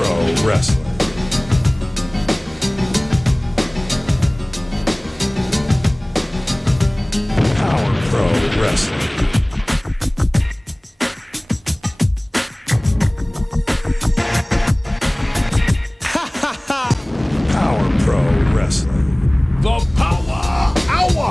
Pro Wrestling. Power Pro Wrestling. Power Pro Wrestling. The Powa Hour.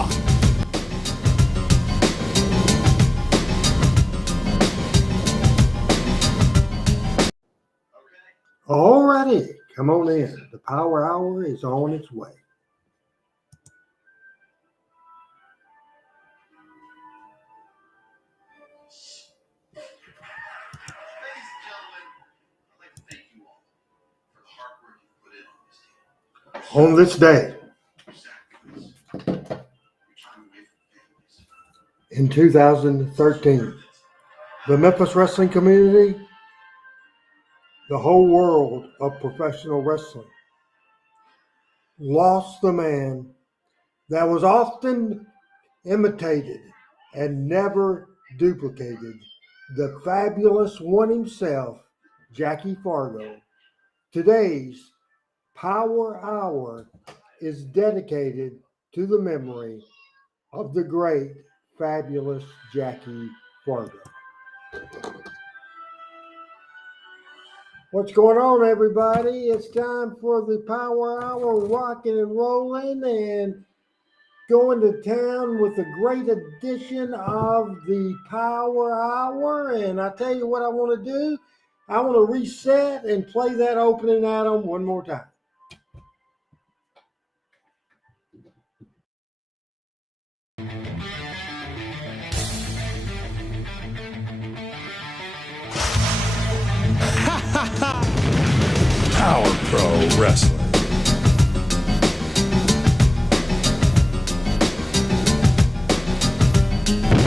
Alrighty, come on in. The Power Hour is on its way. On this day, in 2013, the Memphis wrestling community, the whole world of professional wrestling, lost the man that was often imitated and never duplicated, the fabulous one himself, Jackie Fargo. Today's Power Hour is dedicated to the memory of the great, fabulous Jackie Fargo. What's going on, everybody? It's time for the Power Hour, rocking and rolling and going to town with a great edition of the Power Hour. And I tell you what I want to do. I want to reset and play that opening item one more time. Power Pro Wrestling.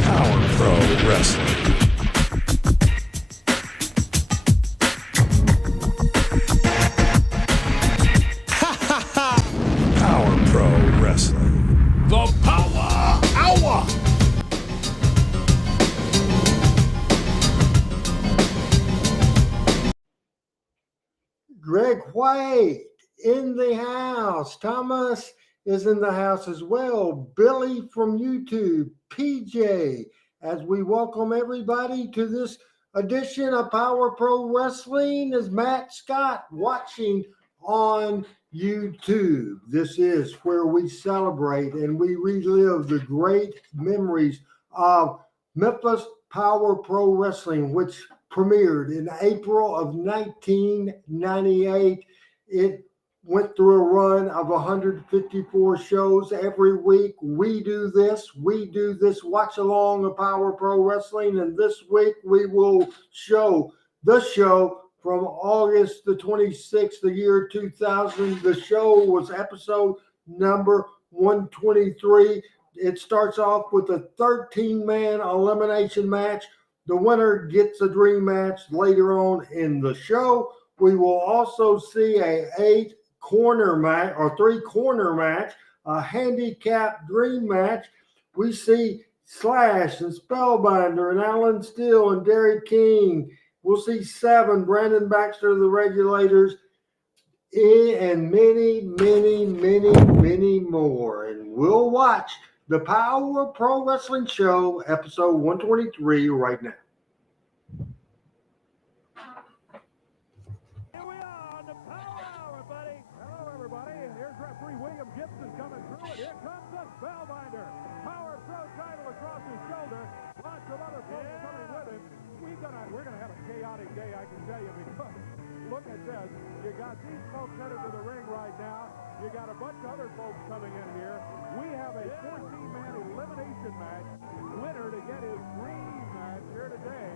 Power Pro Wrestling. Power Pro Wrestling. The Power Hour. Greg White in the house. Thomas is in the house as well. Billy from YouTube. PJ, as we welcome everybody to this edition of Power Pro Wrestling, is Matt Scott watching on YouTube. This is where we celebrate and we relive the great memories of Memphis Power Pro Wrestling, which premiered in April of 1998. It went through a run of 154 shows every week. We do this watch along of Power Pro Wrestling, and this week we will show the show from August the 26th, the year 2000. The show was episode number 123. It starts off with a 13-man elimination match. The winner gets a dream match later on in the show. We will also see a 8-corner match or 3-corner match, a handicap dream match. We see Slash and Spellbinder and Alan Steele and Derek King. We'll see 7, Brandon Baxter, the Regulators, and many, many, many, many more. And we'll watch the Power Pro Wrestling Show, episode 123, right now. Here we are on the Power Hour, buddy. Hello, everybody. Here's referee William Gibson coming through, and here comes the Spellbinder. Power Pro title across his shoulder. Lots of other folks coming with him. We're gonna have a chaotic day, I can tell you, because look at this. You got these folks headed to the ring right now. You got a bunch of other folks coming in here. We have a 14-man elimination match. Winner to get his dream match here today.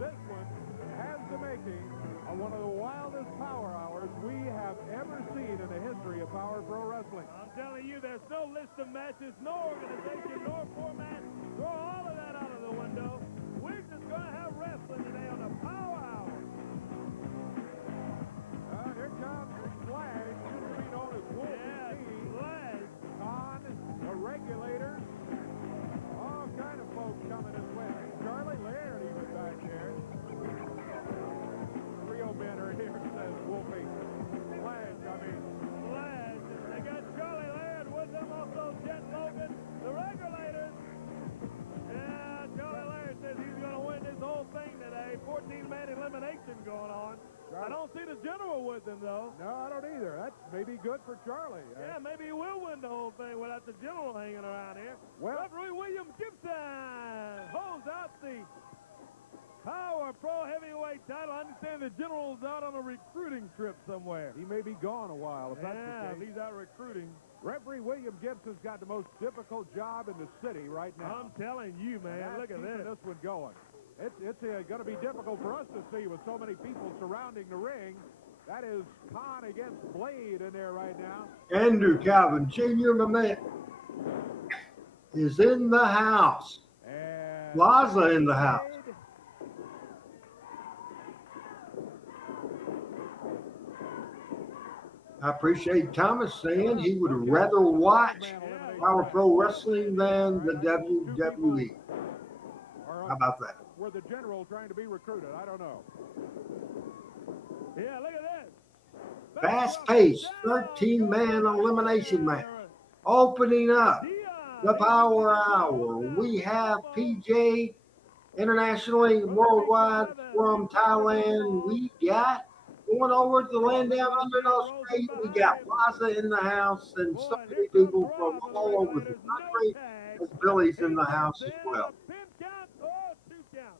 This one has the making of one of the wildest Power Hours we have ever seen in the history of Power Pro Wrestling. I'm telling you, there's no list of matches, no organization, nor format. Throw all of that out of the window. We're just going to have wrestling today on the Power Hour. Here comes Slash, used to be known as Wolfie. Slash. Con, the Regulators. All kind of folks coming this way. Charlie Laird, he was back there. Trio men are here, says Wolfie. elimination going on. I don't see the general with him, though. No, I don't either. That's maybe good for Charlie. Yeah, maybe he will win the whole thing without the general hanging around here. Well, Referee William Gibson holds out the Power Pro Heavyweight title. I understand the general's out on a recruiting trip somewhere. he may be gone a while if that's the Yeah, case. he's out recruiting. Referee William Gibson's got the most difficult job in the city right now. I'm telling you, man. Look at Keeping this. one going. It's going to be difficult for us to see with so many people surrounding the ring. That is Khan against Blade in there right now. Andrew Calvin Jr., my man, is in the house. And Plaza in the house. Blade, I appreciate Thomas saying he would rather watch Power Pro Wrestling than the WWE. How about that? Were the general trying to be recruited? I don't know. Yeah, look at this. Fast-paced 13-man elimination match. Opening up the Power Hour. We have PJ internationally, worldwide from Thailand. We got going over to the land down under in Australia. We got Plaza in the house and so many people from all over the country. As Billy's in the house as well. Pin count, two count.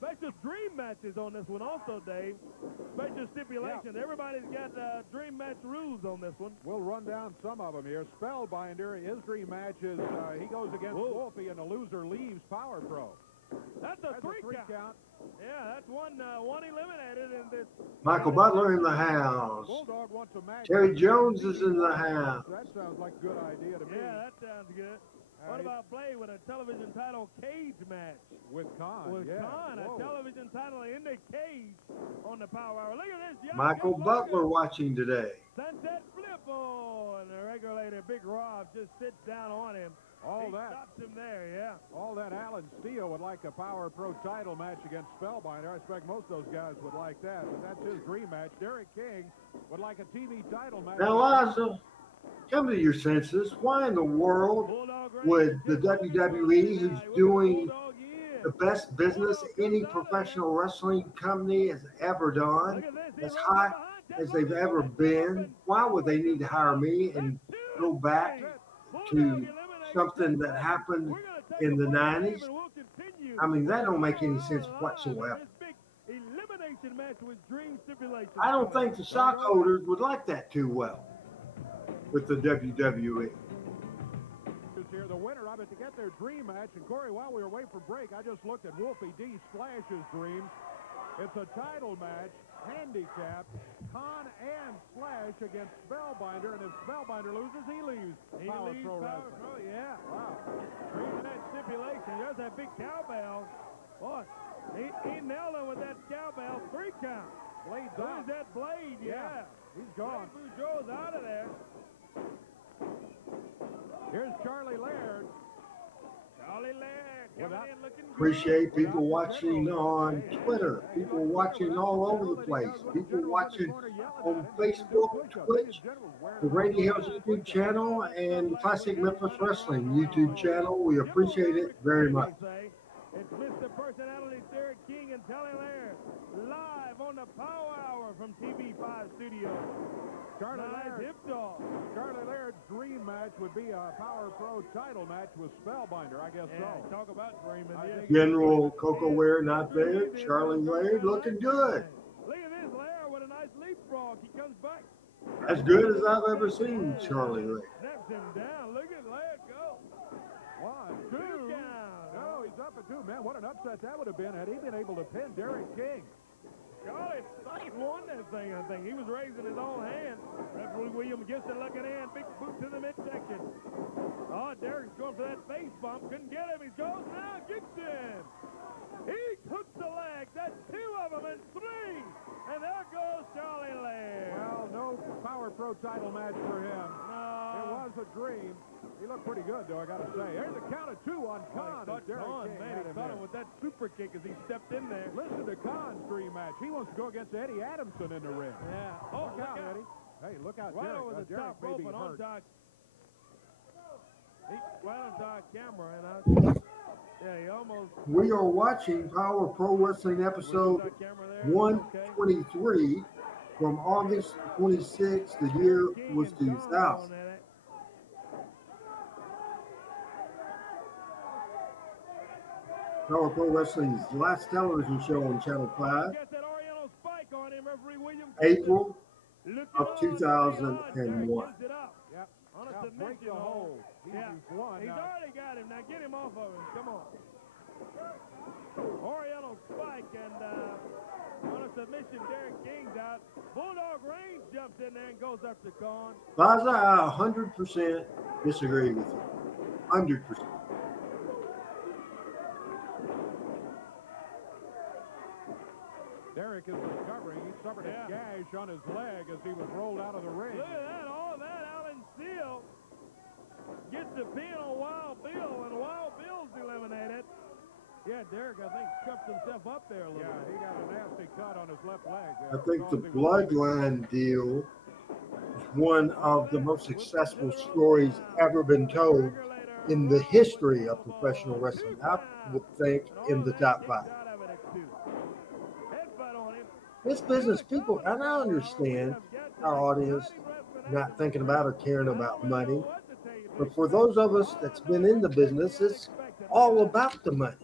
Special dream matches on this one also, Dave. Special stipulation. Everybody's got dream match rules on this one. We'll run down some of them here. Spellbinder, his dream match is he goes against Wolfie, and the loser leaves Power Pro. That's a three count. Yeah, that's one eliminated in this. Michael Butler in the house. Bulldog wants a match. Terry Jones is in the house. That sounds like a good idea to me. Yeah, that sounds good. What about Blade with a television title cage match? With Khan, With yeah. Khan, a Whoa. television title in the cage on the Power Hour. Look at this. Young Michael Young Butler Logan. watching today. Sunset flip on the regulator. Big Rob just sits down on him. He stops him there, yeah. All that Alan Steele would like a Power Pro title match against Spellbinder. I expect most of those guys would like that, but that's his dream match. Derek King would like a TV title match. Now, Liza, come to your senses. Why in the world would the WWE, who's doing the best business any professional wrestling company has ever done, as high as they've ever been, why would they need to hire me and go back to something that happened in the 90s? I mean, that don't make any sense whatsoever. I don't think the stockholders would like that too well with the WWE. Here, the winner of it to get their dream match. And Corey, while we were away for break, I just looked at Wolfie D. Splash's dream. It's a title match, handicap, Khan and Slash against Spellbinder, and if Spellbinder loses, he leaves Power Pro Wrestling. Yeah. Wow. Reading that stipulation, there's that big cowbell. Boy, he nailed him with that cowbell. 3 count. Blade's Who out. is that Blade? Yeah. He's gone. Bougeaux's out of there. Here's Charlie Laird. Charlie Laird coming in looking good. Appreciate people watching on Twitter, people watching all over the place, people watching on Facebook, Twitch, the Randy Hills YouTube channel, and the Classic Memphis Wrestling YouTube channel. We appreciate it very much. It's Mr. Personality Derek King and Charlie Laird live on the Power Hour from TV5 Studios. Charlie Laird's dream match would be a Power Pro title match with Spellbinder, I guess so. Talk about dreaming. General Coco Ware not there. Charlie Laird looking good. Look at this, Laird with a nice leapfrog. He comes back. As good as I've ever seen Charlie Laird. Snaps him down. Look at Laird go. 1, 2. No, he's up at 2. Man, what an upset that would have been had he been able to pin Derek King. Charlie won that thing, I think. He was raising his own hand. Referee William Gibson looking in. Big boot to the midsection. Oh, Derek's going for that face bump. Couldn't get him. He goes now. Gibson. He hooks the leg. That's 2 of them and 3. And there goes Charlie Laird. Well, no Power Pro title match for him. No. It was a dream. He looked pretty good, though, I got to say. There's a count of 2 on Khan. Derek King man, he caught him with that super kick as he stepped in there. Listen to Khan's dream match. He wants to go against Eddie Adamson in the ring. Yeah. Oh, look out, Eddie. Hey, look out, right Derek. over the Derek top may rope be and on hurt. top. Right onto our camera, and he almost We are watching Power Pro Wrestling episode our camera there. 123 from August 26th. The year King was and Khan 2000. going at it. Power Pro Wrestling's last television show on Channel 5, Gets that Oriental spike on him, referee William. April Looking of on, 2001. gives it up. Yep. On a Now break submission the hold. hold. Yeah. He's one. He's Now, already got him. Now get him off of him. Come on. Oriental spike and on a submission, Derek King's out. Bulldog Reigns jumps in there and goes up to Khan. Liza, I 100% disagree with you. 100%. Derek is recovering. He suffered a gash on his leg as he was rolled out of the ring. Look at that. All that. Alan Steele gets the pin on Wild Bill, and Wild Bill's eliminated. Yeah, Derek, I think, scuffed himself up there a little Yeah, bit. he got a nasty cut on his left leg. I think the Bloodline deal is one of the most successful stories ever been told in the history of professional wrestling. I would think in the top 5. This business, people, and I understand our audience not thinking about or caring about money, but for those of us that's been in the business, it's all about the money.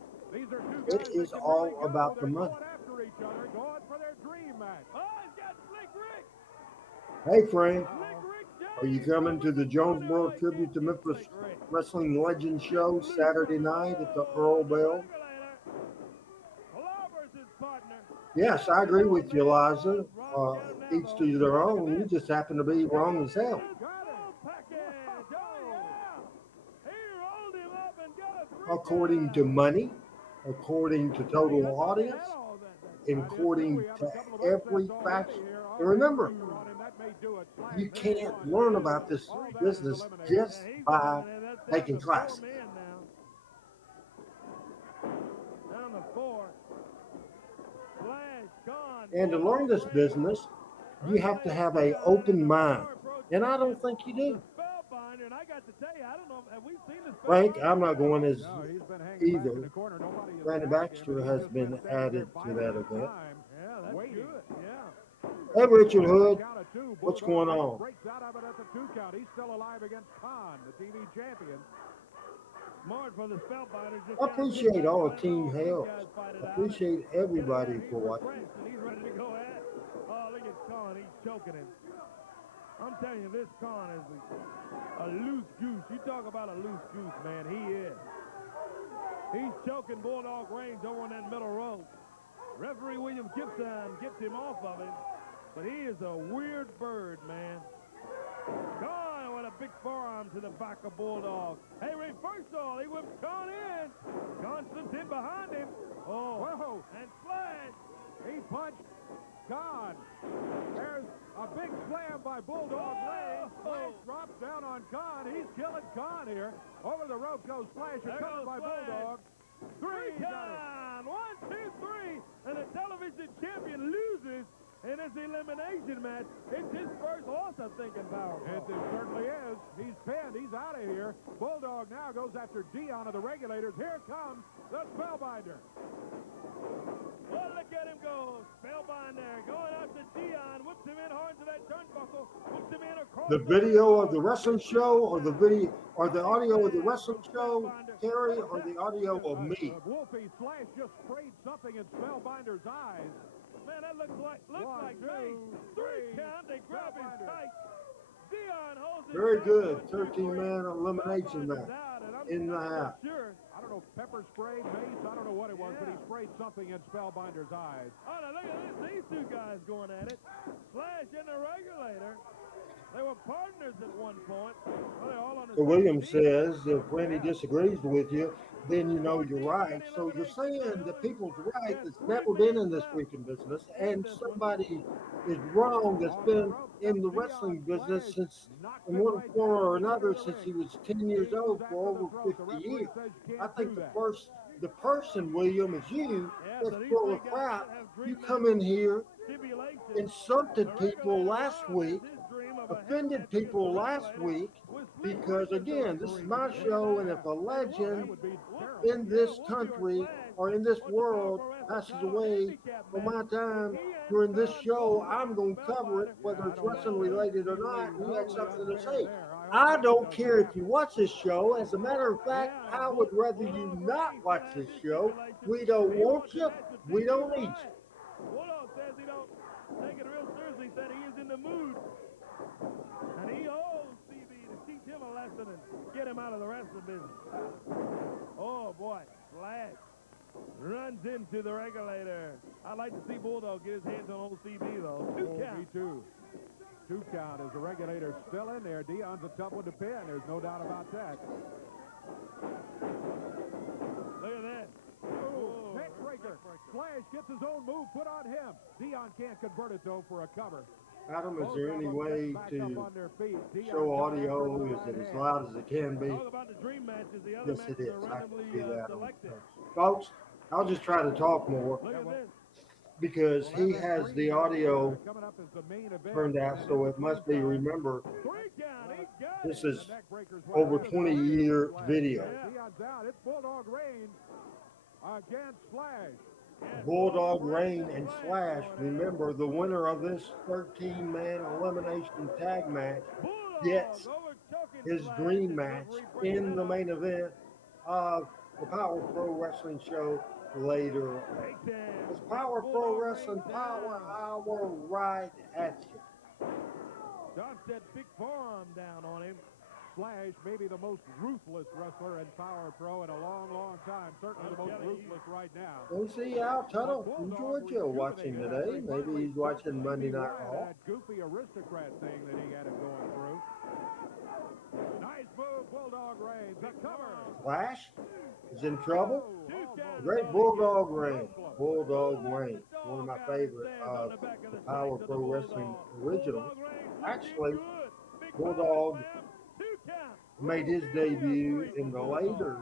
It is all about the money. After each other, going for their dream match. Oh, he's got Slick Rick. Hey, Frank, Slick Rick James. are you coming to the Jonesboro Tribute to Memphis Wrestling Legends show Saturday night at the Earl Bell? Clobbers his partner. Yes, I agree with you, Liza. Each to their own. You just happen to be wrong as hell. According to money, according to total audience, according to every faction. And remember, you can't learn about this business just by taking classes. Down to 4. And to learn this business, you have to have an open mind. And I don't think you do. Spellbinder, and I got to tell you, I don't know, have we seen this? Frank, I'm not going as No, he's been hanging back in either. the corner. Nobody is Randy attacking him. Baxter He's has just been standing added there to that biding his event. time, Yeah, that's waiting. good. Yeah. Hey, Richard Hood, Count of 2. what's Bulldog going on? Breaks out of it at the 2 count. He's still alive against Khan, the TV champion. Smart for the Spellbinder. I appreciate all the team help. I appreciate everybody for watching. And he's ready to go at. Oh, look at Khan. He's choking him. I'm telling you, this Khan is a loose goose. You talk about a loose goose, man. He is. He's choking Bulldog Reigns over in that middle row. Referee William Gibson gets him off of him. But he is a weird bird, man. Khan with a big forearm to the back of Bulldog. Hey, reversal. He whips Khan in. Khan slips in behind him. Oh, Whoa. and splash. He punched Khan. There's a big slam by Bulldog Reigns. Flash drops down on Khan. He's killing Khan here. Over the rope goes Flash. There Covered goes by Flash. Bulldog. Three. Khan. 1, 2, 3. And the television champion loses in his elimination match. It's his first loss, I think, in Power Pro. It certainly is. He's pinned. He's out of here. Bulldog now goes after Dion of the Regulators. Here comes the Spellbinder. Well, look at him go. Spellbinder going after Dion. Whips him in hard to that turnbuckle. Whips him in across. The video of the wrestling show, or the video, or the audio of the wrestling show, Terry, or the audio of me. Wolfie Flash just sprayed something in Spellbinder's eyes. Man, that looks like One, me. two, 3 three. count. They grab his Spellbinder. tight. Dion holds his Very tight. good. 1, 2, 3. 13-man elimination Spellbinder's match out, and I'm in the not so half. Sure. I don't know if pepper sprayed, mace, I don't know what it was, but he sprayed something in Spellbinder's eyes. Oh, now look at this. These two guys going at it. Flash and the Regulator. They were partners at one point. Well, they're all on the So same Williams team. says if Randy disagrees with you, then you know you're right. So you're saying that people's right that's never been in this freaking business, and somebody is wrong that's been in the wrestling business since, in one form or another, since he was 10 years old for over 50 years. I think the person, William, is you, that's full of crap. You come in here, insulted people last week, offended people last week, because again, this is my show, and if a legend in this country or in this world passes away for my time during this show, I'm going to cover it, whether it's wrestling related or not, and you had something to say. I don't care if you watch this show. As a matter of fact, I would rather you not watch this show. We don't want you. We don't need you. Wolfie says he don't take it real seriously. He said he is in the mood. And he owes CB to teach him a lesson and get him out of the wrestling business. Oh, boy. Flash runs into the regulator. I'd like to see Bulldog get his hands on old CB, though. Two count. Me too. Two count as the regulator's still in there. Dion's a tough one to pin. There's no doubt about that. Look at this. Oh, neck breaker. Flash gets his own move put on him. Dion can't convert it, though, for a cover. Adam, is there any way to show audio? Is it as loud as it can be? Talk about the dream matches. The other Yes, it matches is. are I can randomly see that. selected. Folks, I'll just try to talk more Look at this. because he has the audio coming up as the main event. turned out, so it must be, remember, Three count. He got this it. is over 20-year video. Dion's out. It's Bulldog Reigns against Flash. Bulldog Reign and Slash. Remember, the winner of this 13-man elimination tag match gets his dream match in the main event of the Power Pro Wrestling show later on. It's Power Pro Wrestling Power Hour right at you. John said big forearm down on him. Flash, maybe the most ruthless wrestler in Power Pro in a long, long time. Certainly the most ruthless right now. We see Al Tuttle from Georgia watching today. Maybe he's watching Monday Night Raw. That goofy aristocrat thing that he had him going through. Nice move, Bulldog Reigns. The cover. Flash is in trouble. Oh, Great Bulldog Reign. Bulldog Reign. One of my favorite of the Power Pro Wrestling originals. Actually, Bulldog made his debut in the later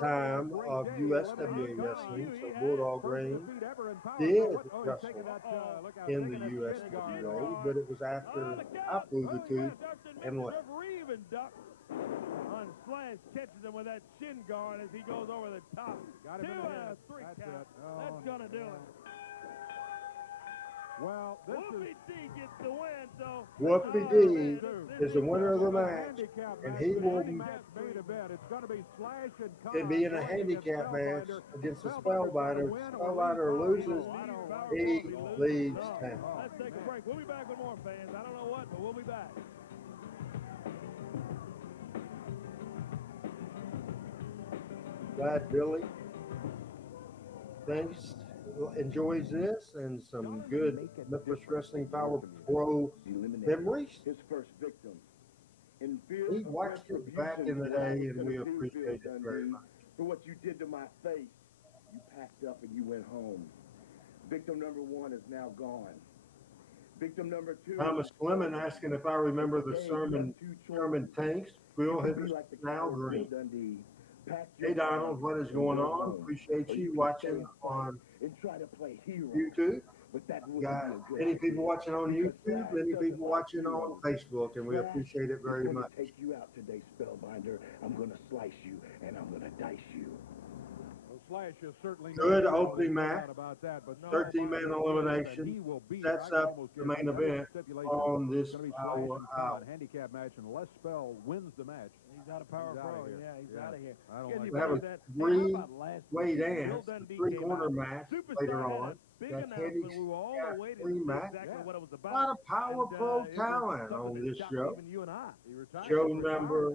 time of USWA wrestling. So Bulldog Reign did wrestle in the USWA, but it was after I flew the tube and left. On Slash catches him with that shin guard as he goes over the top. Got him in the head. Three That's count. it. Oh, That's gonna do it. Well, this Wolfie is D gets the win, so Wolfie D is the winner of the match, and he will main event. It's going to be Slash and can be in a handicap match against the Spellbinder. If Spellbinder loses, he leaves town. let's take a break. We'll be back with more, fans. I don't know what, but we'll be back. Glad Billy enjoys this and some good Memphis Wrestling Power Pro memories. His first victim. He watched it back in the day, and we appreciate it very much. For what you did to my face, you packed up and you went home. Victim number one is now gone. Victim number two. Thomas Clement asking if I remember the Sherman tanks. Bill Hibbers now green. Hey Donald, what is going on? Appreciate you watching on YouTube. Got any people watching on YouTube, any people watching on Facebook, and we appreciate it very much. Take you out today, Spellbinder. I'm gonna slice you and I'm gonna dice you. Slash is certainly Good opening match. About that, but 13-man elimination sets up the main event on this Power Hour. Handicap match, and Les Spell wins the match. He's out of Power Pro. Yeah, he's out of here. I don't like We have a three-way dance, three-corner match later on. That handicap match. A lot of Power Pro talent on this show. Show number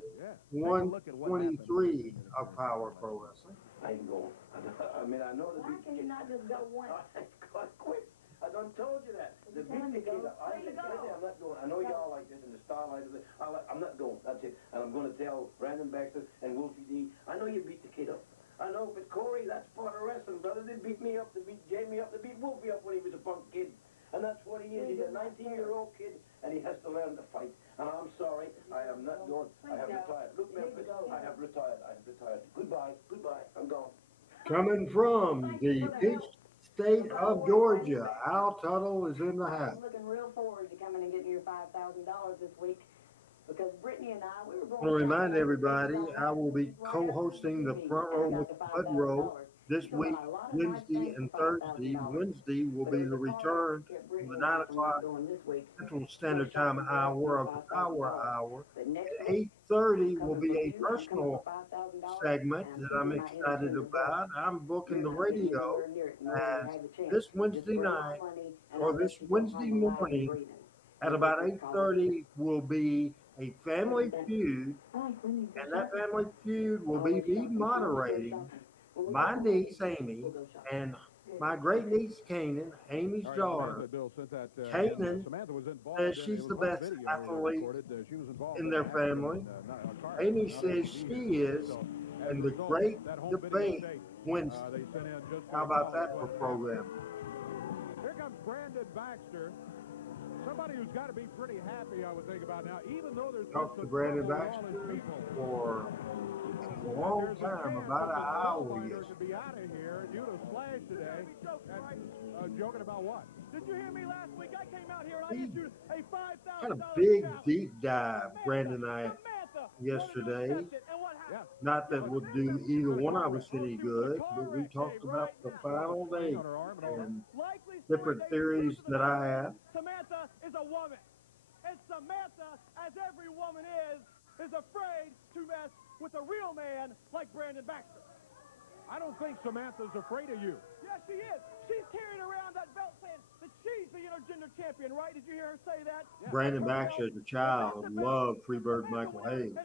123 of Power Pro Wrestling. I ain't going. I mean, I know the Why can you not just go once? Quit. I done told you that. The Tell him to go. I ain't going. I'm not going. I know y'all like this and the starlight of it. I'm not going. That's it. And I'm going to tell Brandon Baxter and Wolfie D. I know you beat the kid up. I know, but Corey, that's part of wrestling, brother. They beat me up, they beat Jamie up, they beat Wolfie up when he was a punk kid. And that's what he is. He's a 19-year-old kid, and he has to learn to fight. And I'm sorry, I am not going. I have retired. Look, Memphis, I have retired. I have retired. Goodbye. Goodbye. I'm gone. Coming from the peach state of Georgia, Al Tuttle is in the house. I'm looking real forward to coming and getting your $5,000 this week. Because Brittany and I, we were I going want to to remind everybody I will be co-hosting the front row with Bud Row this week, Wednesday and Thursday. Wednesday will be the return of the 9 o'clock Central Standard Time hour of the Power Hour. At 8:30 will be a personal segment that I'm excited about. I'm booking the radio, and this Wednesday night or this Wednesday morning at about 8:30 will be a family feud, and that family feud will be me moderating my niece Amy and my great niece Kanan, Amy's All right, daughter. Samantha, Bill, since that Kanan Samantha was says involved in it. she's It the was on best video athlete recorded. She was involved in in their an accident family. in a car Amy accident on says TV she yesterday. is, So, as and a the result, great that home video debate tape, wins. they sent in just How to about tell us that what for had happened. programming? Here comes Brandon Baxter. Somebody who's got to be pretty happy, I would think, about now, even though there's been Talked to some Brandon trouble with all his Baxter people. for a long There's a time, chance about that an the hour Spellbinder yesterday. could be out of here due to Slash today. And, joking about what? Did you hear me last week? I came out here and I He issued a had a $5,000 big challenge. deep dive, Brandon and I, Samantha yesterday. accept it, and what happened? Not that would do either one of us any good, but we talked about the final String day on her arm and all that. and Likely story, different baby. theories Truth of the that I matter have. is, Samantha is a woman. And Samantha, as every woman is afraid to mess with a real man like Brandon Baxter. I don't think Samantha's afraid of you. Yes, she is. She's carrying around that belt saying that she's the intergender champion, right? Did you hear her say that? Brandon Baxter, as a child, loved Freebird Michael Hayes.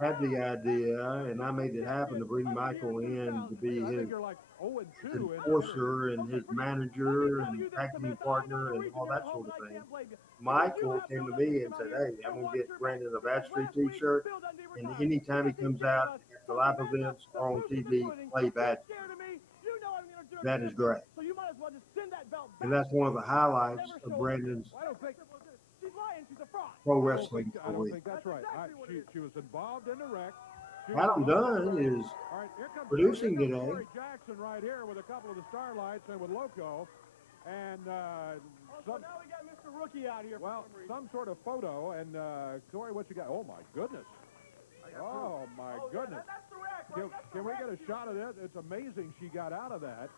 Had the idea, and I made it happen to bring Michael in to be I think his you're like 0-2 in enforcer and his manager and tag team partner and all that sort of thing. Michael came to me and said, "Hey, I'm going to get Brandon a Backstreet t-shirt, and anytime he comes out at the live events or on TV, play Bad." That is great. And that's one of the highlights of Brandon's I don't think pro wrestling I don't career. think that's right. She was involved in the wreck. Adam Dunn is All right, here comes producing today. Corey Jackson right here with a couple of the Starlights and with Loco. And So now we got Mr. Rookie out here. well, some sort of photo. And Corey, what you got? Oh, my goodness. Oh, my goodness. That's the rack, right? Can we get a shot of this? It's amazing she got out of that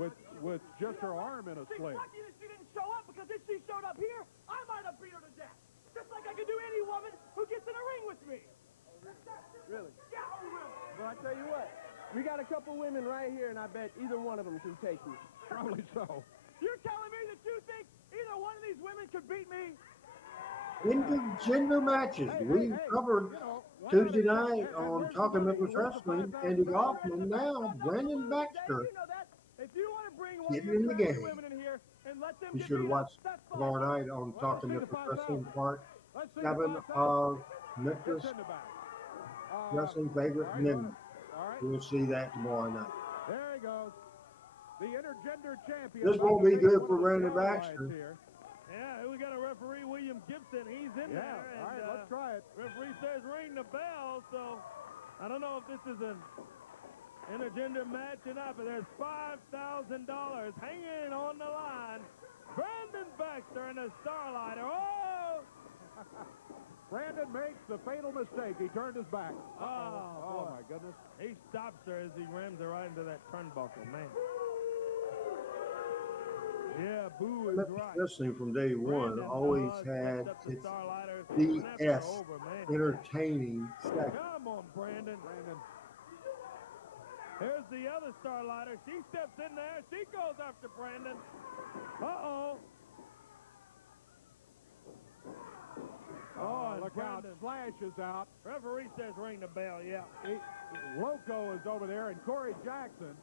with just her arm in a She's sling. lucky that she didn't show up, because if she showed up here, I might have beat her to death. Just like I could do any woman who gets in a ring with me. Really? Yeah, I will. Well, I tell you what, we got a couple women right here, and I bet either one of them can take you. Probably so. You're telling me that you think either one of these women could beat me? Intergender matches. We covered Tuesday night on Talking Memphis Wrestling. Andy Goffman, now Brandon Baxter You know that. If you want to bring one of getting your in the trans game. women in here and let them You get should have beat up, watched that's fine. tomorrow night on Talking Memphis Wrestling Part Let's see 7 the of Memphis It's in the back. Wrestling Favorite all right, Men. all right, We'll see that tomorrow night. there he goes. The intergender champion. This won't be good for Brandon Baxter. Here. Yeah, we got a referee, William Gibson. He's in Yeah, there. all right, let's try it. Referee says ring the bell, so I don't know if this is an intergender match or not, but there's $5,000 hanging on the line. Brandon Baxter and the Starlighter. Oh! Brandon makes the fatal mistake. He turned his back. Oh, my goodness. He stops her as he rams her right into that turnbuckle, man. Yeah, Boo is Memphis right. Wrestling from day one Brandon always Hawes had sets up the its Starlighter. BS Snaps her over, man. entertaining segment. Come on, Brandon. Here's the other Starlighter. She steps in there. She goes after Brandon. Uh-oh. Oh, and look out. Brandon. Slash is out. Referee says ring the bell, yeah. Loco is over there, and Corey Jackson.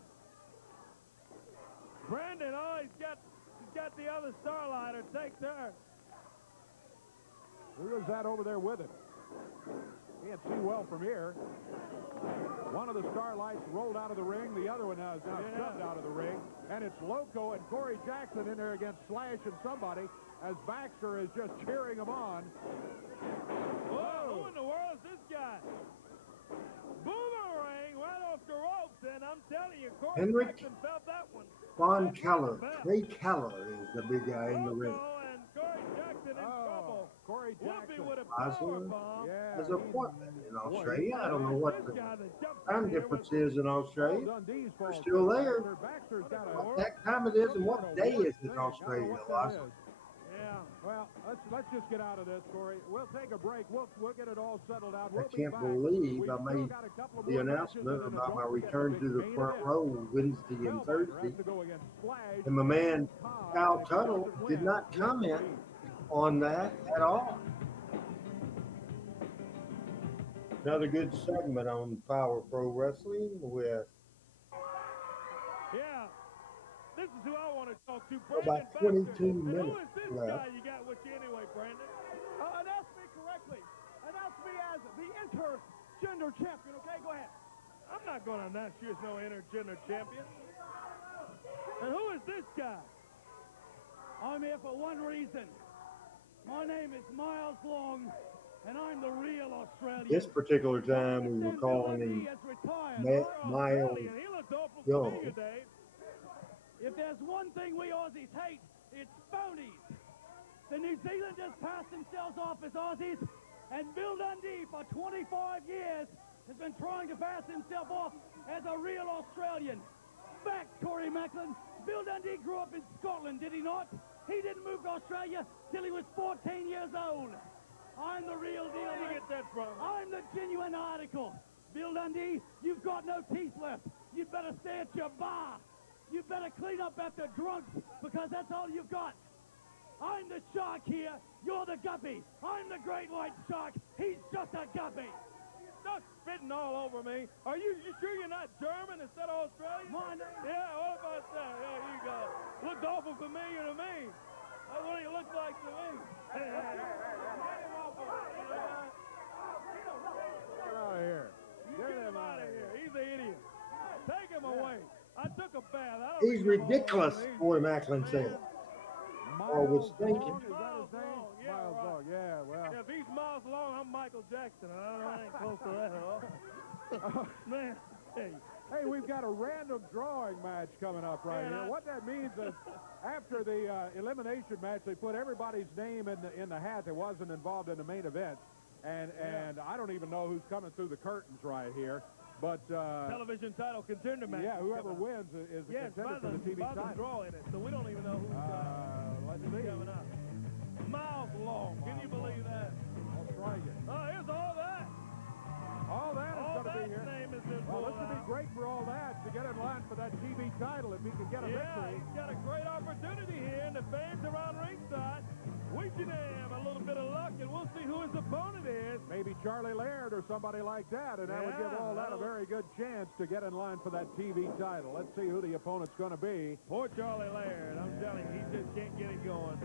Brandon, oh, he's got the other Starlighter. Takes her. Who is that over there with him? Can't see well from here. One of the Starlights rolled out of the ring. The other one has now shoved out of the ring. And it's Loco and Corey Jackson in there against Slash and somebody as Baxter is just cheering him on. Whoa, who in the world is this guy? Boomerang right off the ropes, and I'm telling you, Corey Henrik Jackson felt that one. Von Keller, Trey Keller is the big guy in the ring. Loco and Corey Jackson in trouble. Corey Jackson. Wolfie with a Osler power bomb. Yeah. as a Portland in Australia. I don't know Who's what this the guy that jumped time in here difference with is in Paul Australia. Dundee's They're fault. still there. Baxter's got a What that time it is and what day is it in I don't know Australia, what that Osler? is. Yeah. Well, let's just get out of this, Corey. We'll take a break. We'll get it all settled out. I We'll be can't back. believe We've I still made got a couple of the more matches, announcement and then about my don't forget return big to the main front event. row Wednesday and Spellbinder Thursday. has to go against Splash. And my man Cobb, Kyle and if he Tuttle doesn't did win, not he'll comment leave. on that at all. Another good segment on Power Pro Wrestling with Yeah. This is who I want to talk to, about Brandon 22 Baxter. And who minutes is this left. guy you got with you anyway, Brandon? Announce me correctly. Announce me as the intergender champion, okay? Go ahead. I'm not going to announce you as no intergender champion. And who is this guy? I'm here for one reason. My name is Miles Long, and I'm the real Australian. This particular time we were calling him Miles Australian. He looked awful Young. familiar, Dave. If there's one thing we Aussies hate, it's phonies. The New Zealanders passed themselves off as Aussies, and Bill Dundee for 25 years has been trying to pass himself off as a real Australian. Fact, Corey Macklin, Bill Dundee grew up in Scotland, did he not? He didn't move to Australia till he was 14 years old. I'm the real deal. Where did you get that from? I'm the genuine article. Bill Dundee, you've got no teeth left. You'd better stay at your bar. You better clean up after drunks, because that's all you've got. I'm the shark here. You're the guppy. I'm the great white shark. He's just a guppy. Stop spitting all over me. Are you sure you're not German instead of Australian? My name. Yeah, what about that? Yeah, you got it. Looked awful familiar to me. That's what he looked like to me. Get out of here. Get him out of here. He's an idiot. Take him away. I took a bath. I don't He's need him all ridiculous, over me. Corey Macklin said. Or was thinking. Long, is that his Miles name? Long, yeah, Miles right. Long, yeah, well. If he's Miles Long, I'm Michael Jackson. I ain't close to that at all. Man, hey. Hey, we've got a random drawing match coming up right Man, here. What that means is after the elimination match, they put everybody's name in the hat that wasn't involved in the main event. And I don't even know who's coming through the curtains right here. But Television title contender match. yeah, whoever wins is a Yes, contender for the TV by the title. draw in it, so we don't even know who's Let's see. coming up. Miles Long, can you believe that? Australian. Oh, here's all that. All that is All going to be that here. name is in Well, full this would be now. great for all that to get in line for that TV title if he can get a Yeah, victory. he's got a great opportunity here, and the fans around ringside wishing him a little bit of luck, and we'll see who his opponent is. Maybe Charlie Laird or somebody like that, and that would give Yeah, all that a that'll- very good chance to get in line for that TV title. Let's see who the opponent's going to be. Poor Charlie Laird, I'm telling you, he just can't get it going.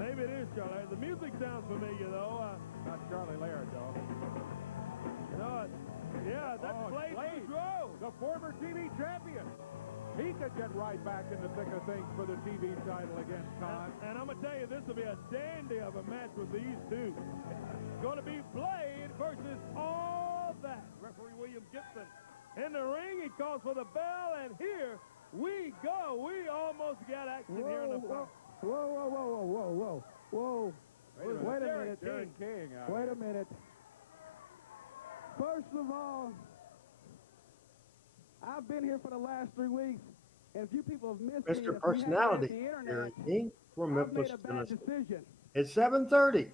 Maybe it is Charlie. The music sounds familiar, though. Not Charlie Laird, though. You know what? Yeah, that's Blade Blade, Boudreaux. the former TV champion. He could get right back in the thick of things for the TV title against Khan. And I'm going to tell you, this will be a dandy of a match with these two. It's going to be Blade versus All That. Referee William Gibson in the ring. He calls for the bell, and here we go. We almost got action here in the front. Whoa. Wait a minute. Darren King. Wait a minute. First of all, I've been here for the last 3 weeks, and a few people have missed me. If Mr. you haven't Personality, had the internet, Darren King from I've Memphis, made a bad Tennessee. decision. It's 7:30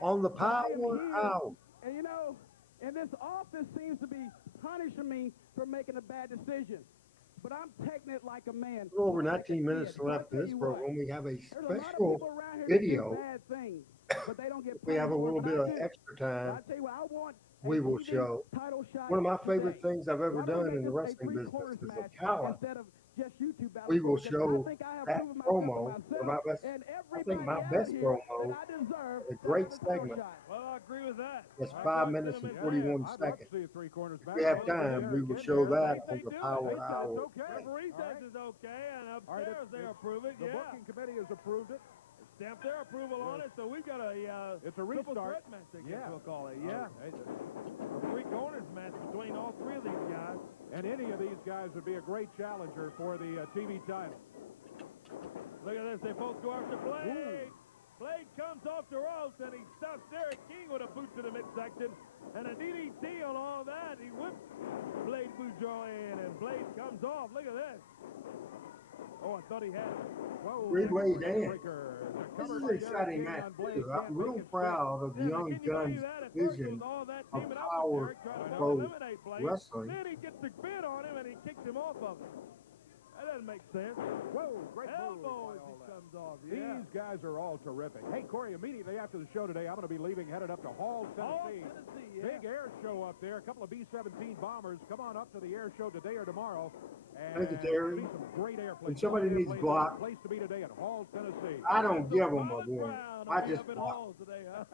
on the I am Power here, Hour. And you know, and this office seems to be punishing me for making a bad decision. But I'm taking it like a man. A little over like a 19 minutes kid. left in I'll this tell you what, program. We have a there's a lot of special people around here that do video. bad things, but they don't get We have a punished for little it, bit but of I do. extra time. I tell you what, I want a We will TV show. title shot One of my yesterday. favorite things I've ever Why don't done we in the just a wrestling business three-quarters is match Ocala. instead of just you two battles We will because I show think I have that proven myself promo, to one of myself my best, and I think my everybody best out here promo, that I deserve a to great have a title segment. shot. Well, I agree with that. It's I 5 thought minutes and Cinnamon- 41 I'd love to seconds. see a three-quarters If match. we have Well, time, we Darren will King show here. that They on the do it. Power They said it's Hour. okay. Referee says it's okay, and All right, upstairs they approved it. The Yeah, booking committee has approved it. stamped their approval on it, so we've got a It's a triple restart. threat match, I guess Yeah. we'll call it. Yeah, Hey, a three corners match between all three of these guys. and any of these guys would be a great challenger for the TV title. Look at this. They both go after Blade. Blade comes off the ropes, and he stuffs Derek King with a boot to the midsection. And a DDT on all that. He whips Blade Boudreaux in, and Blade comes off. Look at this. Oh, I thought he had it. Whoa, Three-way neck dance. breaker. The This cover is by an exciting Derek King match, on Blade. too. I'm Can't real make it proud of the fit. Yeah, Young can you believe Guns that? At first it division was all that of teaming up with Power Derek, trying to Pro eliminate Blade. Wrestling. Then he gets the bid on him, and he kicks him off of it. That doesn't make sense. Whoa, great move by Elbows all he that. comes off. Yeah. These guys are all terrific. Hey, Corey, immediately after the show today, I'm going to be leaving, headed up to Hall, Tennessee. Tennessee, yeah. Big air show up there. A couple of B-17 bombers. Come on up to the air show today or tomorrow. And Thank you, Terry. there'll be some great airplanes. When somebody needs block, Place to be today at Hall, Tennessee. I don't give them a Solid warning. ground. I I'll be just up in block. Halls today, huh?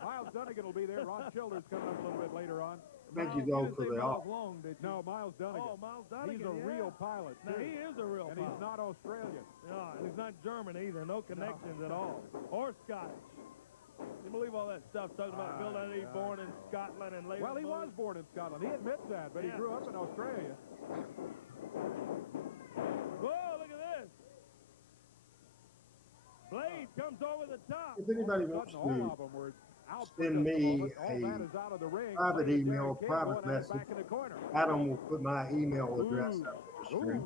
Miles Dunnigan will be there. Ron Childers coming up a little bit later on. Thank you, Miles, though, didn't for say the Miles off. Long, did you? No, Miles Dunnigan. Oh, Miles Dunnigan, He's a yeah. real pilot, Now, too. he is a real And he's pilot. not Australian. No, and he's not German either. No connections at all. Or Scottish. You believe all that stuff talking about Bill Dundee born in Scotland and later Well, he was moved? born in Scotland. He admits that, but he Yeah. grew up in Australia. Whoa, look at this. Blade comes over the top. If anybody All of a wants sudden, all to of them were out for send just a me moment. All a that is out of the ring. private Blade and email, Derek King private going at it message, back in the corner. Adam will put my email address Ooh. up on the screen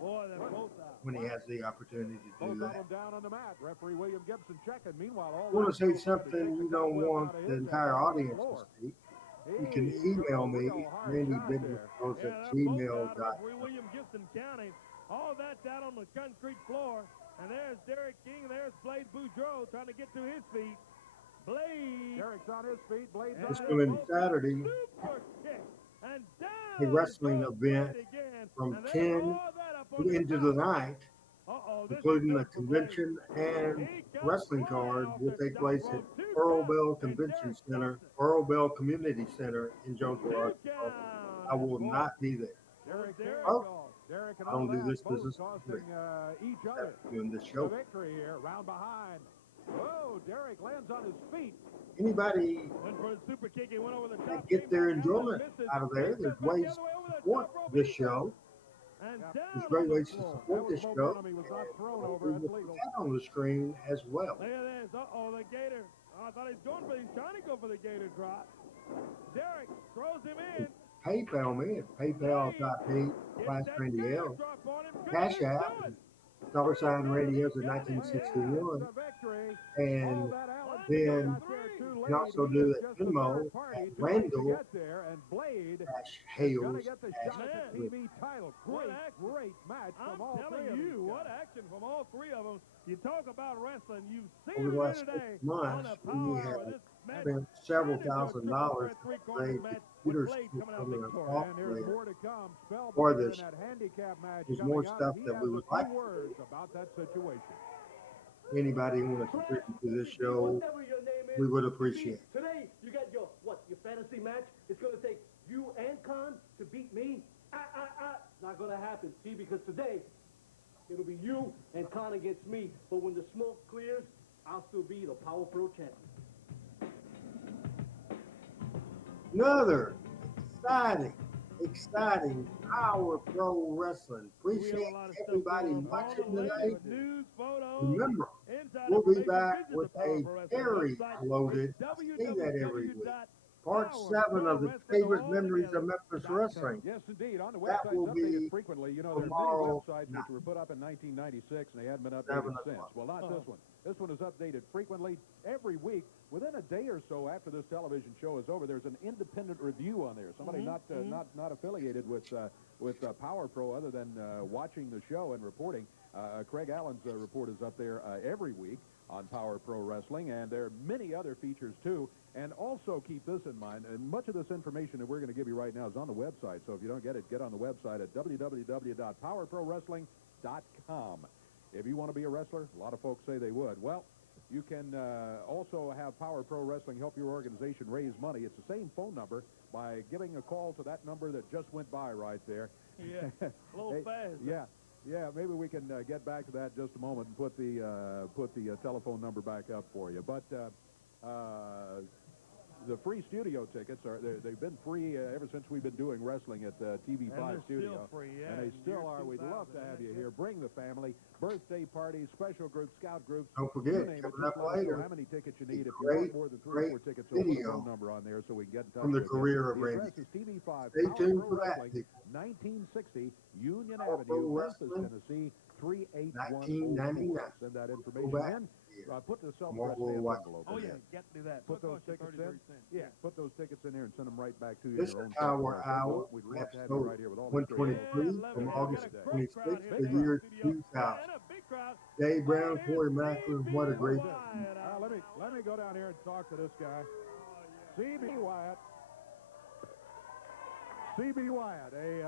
Boy, they're both out. when he has the opportunity to Both do of that. them down on the mat. Referee William Gibson checking. Meanwhile, all If you want to say that something you don't want the entire audience to see, you can email me, RandyBenderScrolls Yeah, at they're both out. gmail.com. Referee William Gibson counting. All that's out on the concrete floor. And there's Derek King, and there's Blade Boudreaux trying to get to his feet. Blade. Derek's on his feet. Blade's This on his coming feet. Saturday, Super kick. And down a wrestling goes event Blade again. from And they 10 roll that up on the into the night, this including is the good for Blade. convention and He comes wrestling flying card, off will the take top place rope. at Two Earl counts, Bell and Convention Derek Center, stops it. Earl Bell Community Center in Jonesboro, Two Arkansas. count. I will not be there. Derek Oh, King. Derek and I don't all do that, this both business costing each other after doing this the show. victory here. Round behind. Whoa, Derek lands on his feet. Anybody Went for a super kick. He went over the top. that get came their back out and enjoyment missed it. out of there, He there's stepped back ways the other way over to the support top rope. this He show. And Yep. down There's on great the ways to floor. That support was this show. momentum. He was not thrown over. We That's will put legal. that on the screen as well. Look at this. Uh-oh, the Gator. Oh, I thought he was going for it. He's trying to go for the Gator drop. Derek throws him in. PayPal me at paypal.me Gets that Randy Gator L. drop on him. Cash App, $sign Radios in Yeah, 1961. the victory. And All that Allen then got there too you late. can also He do is it just the Venmo third party, at too late to Randall get there, and Blade Dash is going to Hales. get the Dash shot at the Man. TV title. What Great, action. great match I'm from all three telling of you, these what guys. action from all three of them. You talk about wrestling. You've seen Over the it last here 6 today months, on the we Power Hour. have This match spent several turned into a thousand triple dollars threat to three-corner upgrade match the with computer Blade coming out system and victorious. software. And there's more to come. For Spellbinder this, in that handicap match there's coming more up. stuff He that has we a would few like to words about that situation. Anybody want to contribute to this show, Whatever your name is, we would appreciate it. today you got your fantasy match. It's going to take you and Khan to beat me. Not going to happen. See, because today it'll be you and Khan against me. But when the smoke clears, I'll still be the Power Pro champion. Another exciting Power Pro Wrestling. We have Appreciate a lot of stuff everybody going on. watching All the today. latest news, photos, Remember, inside we'll be information. back Visit with the Power a Pro Wrestling very website. loaded, It's I say that every week, www.powerprowrestling.com. Part 7 of the favorite memories of Memphis Wrestling. Yes, indeed. On the That website, will updated be frequently. You know, there are tomorrow many websites night. which were put up in 1996, and they hadn't been 7 updated since. o'clock. Well, not this one. This one is updated frequently every week. Within a day or so after this television show is over, there's an independent review on there. Somebody not affiliated with Power Pro, other than watching the show and reporting. Craig Allen's report is up there every week on Power Pro Wrestling, and there are many other features too. And also keep this in mind, and much of this information that we're going to give you right now is on the website, so if you don't get it, get on the website at www.powerprowrestling.com. If you want to be a wrestler, a lot of folks say they would. Well, you can also have Power Pro Wrestling help your organization raise money. It's the same phone number by giving a call to that number that just went by right there. Yeah, a little fast. Yeah, maybe we can get back to that in just a moment and put the telephone number back up for you. But the free studio tickets they've been free ever since we've been doing wrestling at TV5 Studio. Still free, yeah. And they still are. We'd love to have you here. Bring the family. Birthday parties, special groups, scout groups. Don't forget, you name it. coming Just up let us know later, how many tickets you need. If you great, want more than 3 or 4 tickets, we'll put a video phone number on there so we can get in touch from the with career you. of The Randy. address is TV5 Stay Power tuned Pro for that, Wrestling, people. 1960 Union Power Pro Avenue, Memphis, Wrestling, Tennessee, 38104. 1999. Send that Go information back in. here. Put the More self-addressed we'll stamped watch. envelope Oh, in yeah, there. get to do that. Put those Cost you tickets 33 in. cents. Yeah, put those tickets in there and send them right back to you This in your is own Power self-addressed Hour, envelope. We'd love to have you episode right here with all this great 123 Yeah, from we August got a great crowd 26th, here the in year studio. 2000. And a big crowd. Dave Brown, Here's Corey Macklin, what a CB great Wyatt. Let me go down here and talk to this guy. CB Wyatt. CB Wyatt, a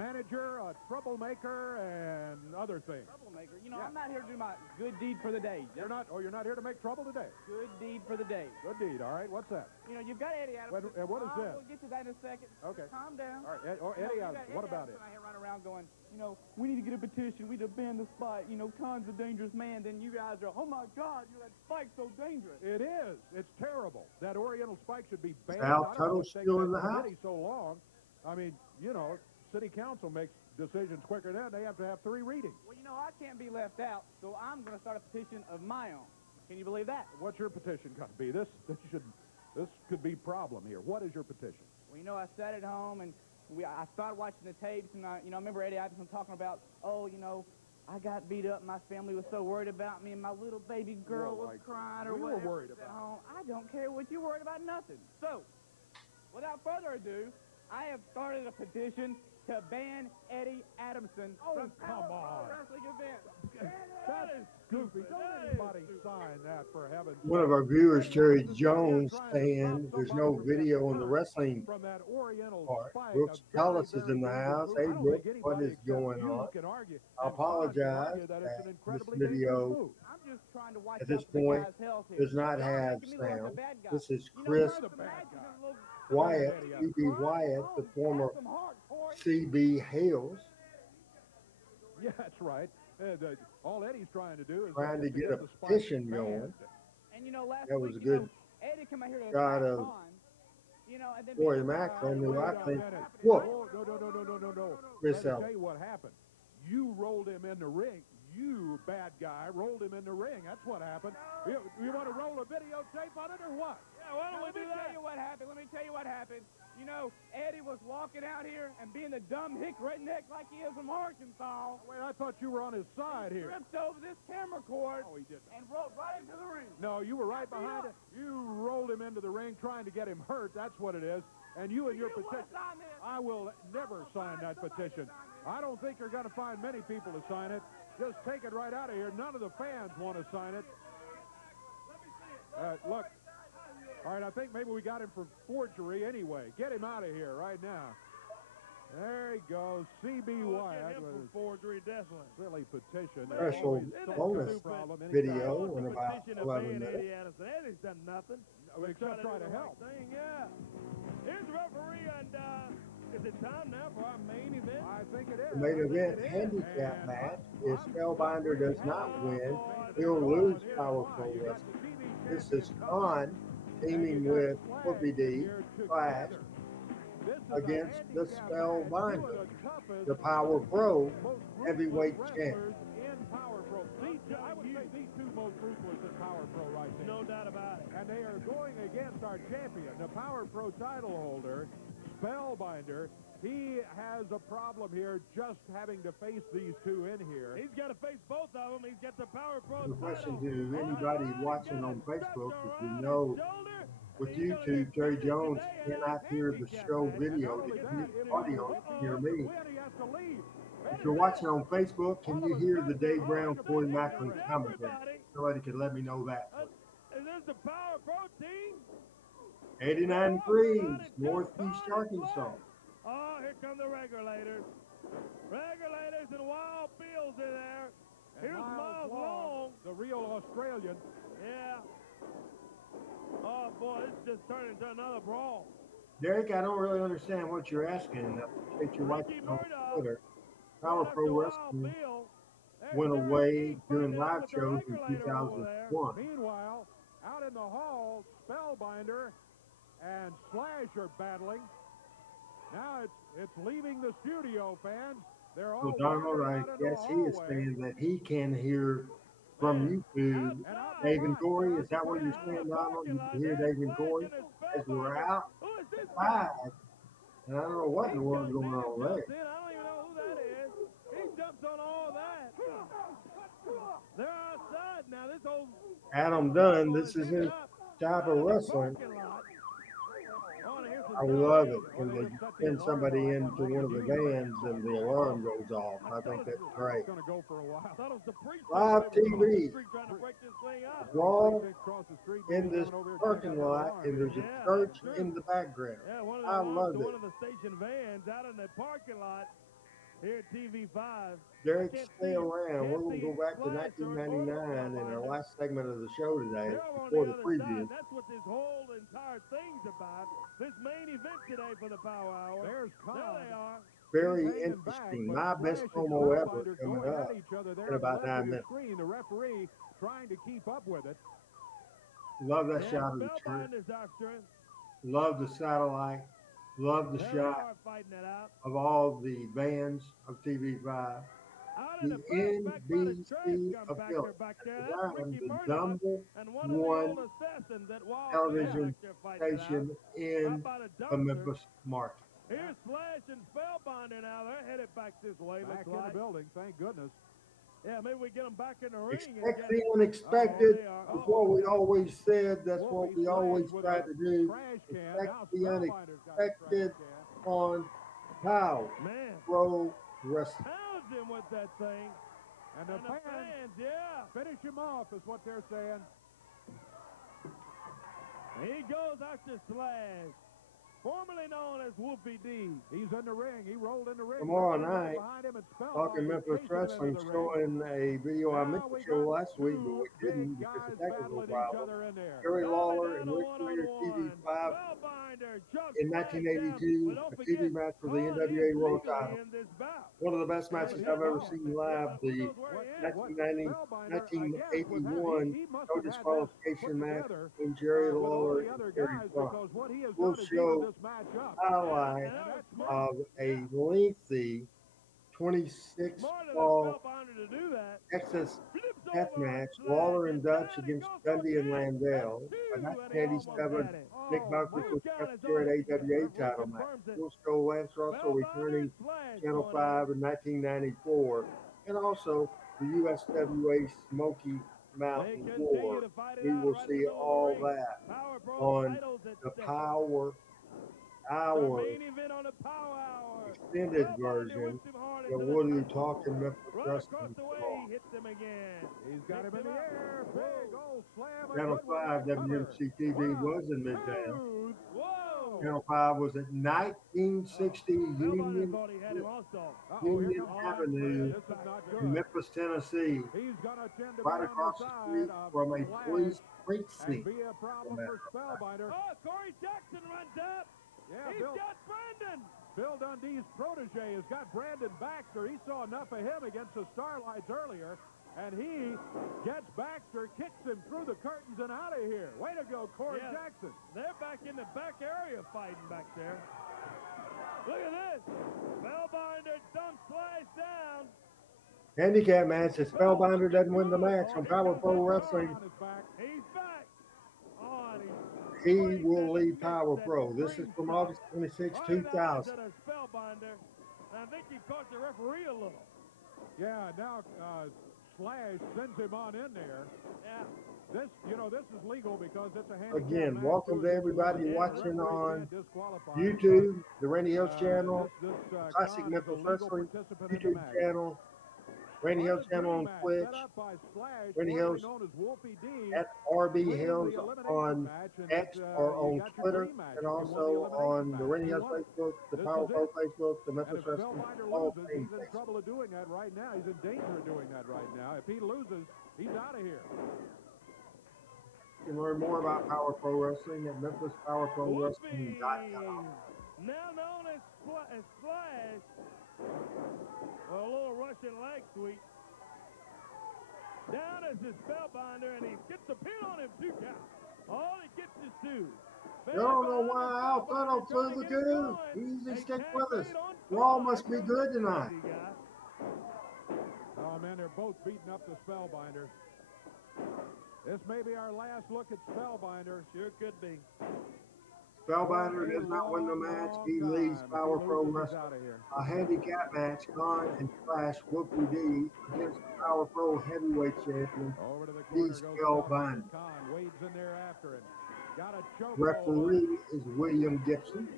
manager, a troublemaker, and other things. Troublemaker. You know, I'm not here to do my good deed for the day. You're not here to make trouble today. Good deed for the day. Good deed, all right. What's that? You know, you've got Eddie Adams. What is this? We'll get to that in a second. Okay. Calm down. All right, Eddie Adams, what about it? I hear running around going, you know, we need to get a petition. We need to ban the spike. You know, Khan's a dangerous man. Then you guys are, oh my God, that spike's so dangerous. It is. It's terrible. That Oriental spike should be banned. Sal I don't know Tuttle's what's still taken in the that house? committee so long. I mean, you know, city council makes decisions quicker than they have to have 3 readings. Well, you know, I can't be left out, so I'm going to start a petition of my own. Can you believe that? What's your petition going to be? This could be problem here. What is your petition? Well, you know, I sat at home and I started watching the tapes, and I remember Eddie Adams talking about, oh, you know, I got beat up. My family was so worried about me, and my little baby girl was crying or we were whatever worried at about. home. I don't care what you're worried about, nothing. So, without further ado, I have started a petition to ban Eddie Adamson from come Power on. Pro Wrestling events. That is goofy. Don't anybody sign that, for heaven's sake. One of our viewers, Terry Jones, saying there's no video on the wrestling From that Oriental part. spike, Brooks a very, Collis is in the very house. dangerous Hey, move. I don't Brooks, think what anybody is except going you on? can argue. I And apologize argue that it's that an this incredibly video dangerous move. I'm just trying to watch at out this for the point guy's health here. does not Y'all have making me look like the sound. bad guy. This is You know, Chris Chris the bad guy. Wyatt, Eddie CB Wyatt, the former Some heart for it. CB Hales, Yeah, that's right. All Eddie's trying to do is trying to get a the spike petition banned. going. And you know, last That was week, a good Eddie come out here to shot attack of Khan, you know, and then Corey me- Macklin, who Wait I a think minute. whooped No. Chris Let me Ellis. tell you what happened. You rolled him in the ring. You, bad guy, rolled him in the ring. That's what happened. You want to roll a videotape on it or what? Yeah, why don't we do that? Let me tell you what happened. Let me tell you what happened. You know, Eddie was walking out here and being the dumb hick redneck like he is from Arkansas. Wait, I thought you were on his side here. Tripped over this camera cord No, he didn't. and rolled right into the ring. No, you were right behind it. You rolled him into the ring trying to get him hurt. That's what it is. And you and your You wanna petition. sign this? I will never sign that petition. I don't think you're going to find many people to sign it. Just take it right out of here. None of the fans want to sign it. Look. All right, I think maybe we got him for forgery anyway. Get him out of here right now. There he goes. CB Wyatt with his forgery, definitely. silly petition. Special bonus video in about 11 minutes. Eddie Adamson. Eddie's done nothing. We could try to help. Thing, yeah. Here's the referee, and is it time now for our main event? I think it is. The main event handicap match is Spellbinder does not win. He'll lose Power Pro Wrestling. This is Khan teaming with Wolfie D Flash against the Spellbinder, the Power Pro heavyweight champ. In Power Pro. I would say these two most ruthless in Power Pro right there. No doubt about it. And they are going against our champion, the Power Pro title holder, Spellbinder. He has a problem here just having to face these two in here. He's got to face both of them. He's got the Power Pro The question title. to anybody watching on Facebook, if you know Shoulder. with YouTube, Terry Jones cannot hear the show video, the audio, you can hear me. When he has to leave. If you're watching on Facebook, can you hear the Dave Brown, Corey Macklin commentary? Somebody could let me know that. Is this the Power Pro team? 89 degrees, Northeast Arkansas. Oh, here come the regulators. Regulators and Wild Bill's in there. And Here's Miles Long. the real Australian. Yeah. Oh, boy, this just turned into another brawl. Derek, I don't really understand what you're asking. I appreciate you watching on Twitter. Power After Pro Wild Wrestling Bill, there's went Derek away King doing putting it live with the shows in regulator over there. 2001. Meanwhile, out in the hall, Spellbinder and Slash are battling. Now it's leaving the studio, fans. They're all So Donald, wandering I out into the guess he is hallway. saying that he can hear from YouTube And out in the Dave and front, Corey. out Is the that what front, you're out saying, in the Donald? parking You lot. can hear There's Dave and Slash Corey and his as we're Spellbinder. out Who is this guy? live. And I don't know what in the world's going Man on jumps there. in. I don't even know who that is. He jumps on all that. They're outside now. This old Adam Dunn, boy this is is hitting his up type out of in the wrestling. parking lot. Oh, and here's I some love it celebration. when Well, they they just set the send alarm somebody off into on one of the vans and the alarm goes off. I think that's great. It's going to go for a while. I thought it was the precinct. Live They were across the TV. street trying to break this thing up. Raw Precinct across the street, in maybe this coming over here parking checking the lot, alarm and here. there's a Yeah, church that's true. in the background. Yeah, one of the I alarms love to it. one of the station vans out in the parking lot here at TV5. Derek, I can't stay see- around. We're can't going to see go back to Slash or 1999 in our Spellbinder. last segment of the show today They're over on before the the other side. preview. That's what this whole entire thing's about. This main event today for the Power Hour. There's There Con. they are. Very He's hanging interesting. back, My but best Slash and promo ever Spellbinder coming going up at each other there in on the about left 9 of your minutes. screen. The referee trying to keep up with it. Love that Yeah, shot of the church. Spellbinder's after him. Love the satellite. Love the There they shot are fighting it out. of all the vans of TV5. Out in The the back by the trash NBC compactor affiliate. back there. At That's the time, Ricky the Murdoch number and one of the one old assassins at Wild television back there fighting it out. station in Out by the the dumpster. Memphis market. Here's Slash and Spellbinder now. They're headed back this way. Back looks in the like. building, thank goodness. Yeah, maybe we get them back in the ring. Expect and the get unexpected. they are. That's what we always said. That's what Wolfie we always Slash with try a to do. trash can. Expect Now the Spellbinder's got a trash unexpected can. on Power Man, Pro Wrestling. pounds him with that thing. And the fans fans, yeah. finish him off is what they're saying. He goes after Slash, formerly known as Wolfie D. He's in the ring. He rolled in the ring. Tomorrow Referee night, behind him, and Spellbinder Talking Memphis chasing him into Wrestling, the ring. showing a video I meant Now to we show got last week, but two we didn't big because guys of technical battling each problems. other in there. Jerry Lawler Down and to Rick Flair, one-on-one. TV5 Spellbinder jumps in Slash down, 1982, but don't a TV forget, match for the Con NWA is World legally title. in this bout. One of the best matches I've ever seen live. The What 1990, Spellbinder, I guess, was having, 1981 he must no have had this disqualification put match together, between Jerry with all Lawler the and other Terry guys, Funk. because what he has We'll done is show even this match up. highlight And that's of a lengthy 26 Smart of fall Spellbinder to do that. Texas Flips death over match, Slash, Lawler and down Dutch he against goes Dundee and again. Landale. That's A two, and he almost 1987 had it. Nick Oh, Buckley my. was Two count is here at all he can AWA get. title Referee match. confirms it. We'll show Lance Russell returning Slash Channel going at 5 in 1994, and also the USWA Smoky Mountain They War. continue to fight it We out will right in the see middle of the all ring. that Power Pro on titles at the stake. Power The Hour main event on the Power Hour. extended Spellbinder version whips him hard of into the Woody top Talking rope. Memphis Right across Wrestling. the way, he hits him again. He's got him in the air. Big old slam. Channel A good one 5 there. Cover. WMC TV 1, was in Midtown. 2. Whoa! Channel 5 was at 1960 Spellbinder Union, thought he had him also. Here Union comes Avenue This is not in good. Memphis, Tennessee, He's going to tend to right be across on the the street side of from a Slash police and precinct. be a problem for Spellbinder. Oh, Corey Jackson runs up. Yeah, He's got Brandon. Bill Dundee's protege has got Brandon Baxter. He saw enough of him against the Starlights earlier, and he gets Baxter, kicks him through the curtains and out of here. Way to go, Corey Yeah. Jackson. They're back in the back area fighting back there. Look at this. Spellbinder dumps Slash down. Handicap match. If Spellbinder doesn't win the match on Power Pro Wrestling, On his back. He's back. On he will leave Power Pro. This is from August 26, 2000. To the Spellbinder. I think he caught the referee a little. Yeah, now Slash sends him on in there. Yeah. This is legal because it's a handicap Again, match. welcome to everybody Yeah, watching The referee on can't disqualify him, YouTube, the Randy Hills but, channel, this, Classic Khan is a Memphis legal Wrestling participant in the YouTube match. channel, Randy Hills channel on Match Twitch, set up by Slash, Randy formerly Hills known as Wolfie D. at RB winning Hills the elimination on match, and X you or got on your Twitter, dream match. and You won the also elimination on match. the Randy You Hills won it. Facebook, the This Power is Pro it. Facebook, the And Memphis if Wrestling Spellbinder Hall of loses, Fame he's in Facebook. trouble of doing that right now. He's in danger of doing that right now. If he loses, he's out of here. You can learn more about Power Pro Wrestling at Wolfie, MemphisPowerProWrestling.com. now known as Slash. Well, a little Russian leg sweep. Down is his Spellbinder, and he gets the pin on him, 2 count. All it gets is two. You don't know why Alfredo flew the goose. Easy, stick with us. You all must be good tonight. Oh, man, they're both beating up the Spellbinder. This may be our last look at Spellbinder. Sure could be. Spellbinder does not win the match. He leaves Power Pro Wrestling. A handicap match, Khan and Slash Wolfie D against the Power Pro Heavyweight Champion, Over to the D corner goes Spellbinder. Khan wades in there after him. Got a choke. Referee is William Gibson.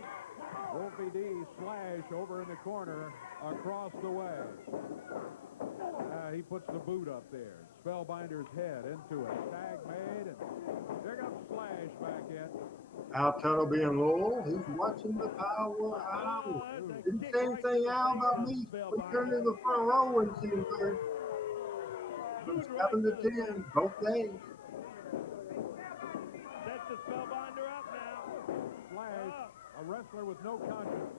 Wolfie D Slash over in the corner across the way. He puts the boot up there. Spellbinder's head into it. Tag made, and there comes Slash back in. Al Tuttle being loyal. He's watching the Power Hour. Didn't say anything, Al, about me. We turned to the front row and see him there. From 7 to 10, both days. That's the Spellbinder up now. Slash, a wrestler with no conscience.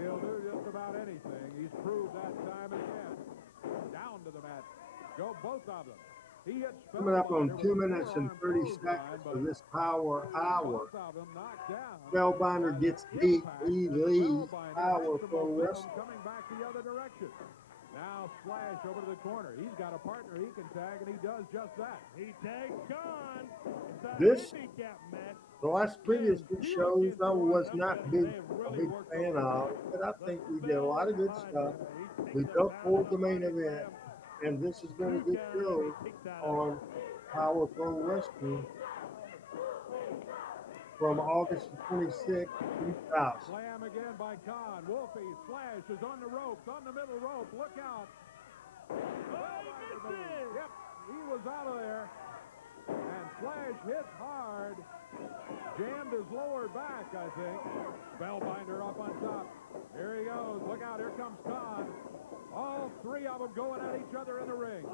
He'll do just about anything. He's proved that time and again. Down to the mat. Go both of them. He hits Coming up on 2 minutes and 30 seconds for this Power Hour. Spellbinder gets beat. He leaves Power Pro Wrestling. Coming back the other direction. Now Slash over to the corner. He's got a partner he can tag, and he does just that. He tags Khan. This, the last previous two shows, I was not a big fan of, but I think we did a lot of good stuff. We built toward the main event, and this has been a good show on Power Pro Wrestling from August 26, 2000. Slam again by Khan. Wolfie Slash is on the ropes, on the middle rope. Look out. Yep, he was out of there. And Slash hit hard. Jammed his lower back, I think. Spellbinder up on top. Here he goes. Look out, here comes Khan. All three of them going at each other in the ring.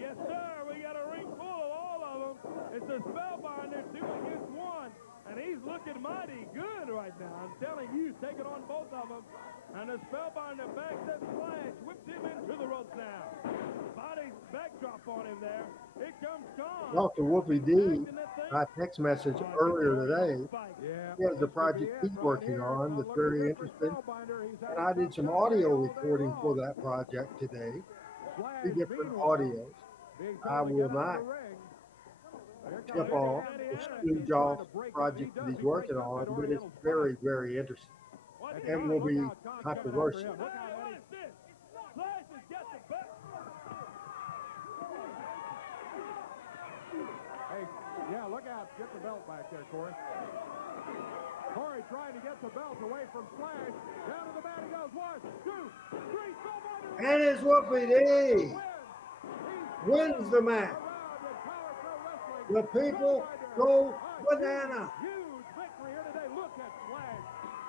Yes, sir. We got a ring full of all of them. It's a Spellbinder 2 against 1. And he's looking mighty good right now. I'm telling you, taking on both of them. And the Spellbinder backs that Slash, whips him into the ropes now. Body backdrop on him there. Here comes Khan. Talked to Wolfie D by text message earlier today. He has a project he's working on that's very interesting. And I did some audio recording for that project today. 3 different audios. I will not tip off the Steve Jobs project that he's working on, but it's very, very interesting and will be controversial. Hey, yeah, look out. Get the belt back there, Corey. Corey trying to get the belt away from Slash. Down to the mat he goes. 1, 2, 3. And it's Wolfie D wins the match. The people go banana. Huge victory here today. Look at Slash.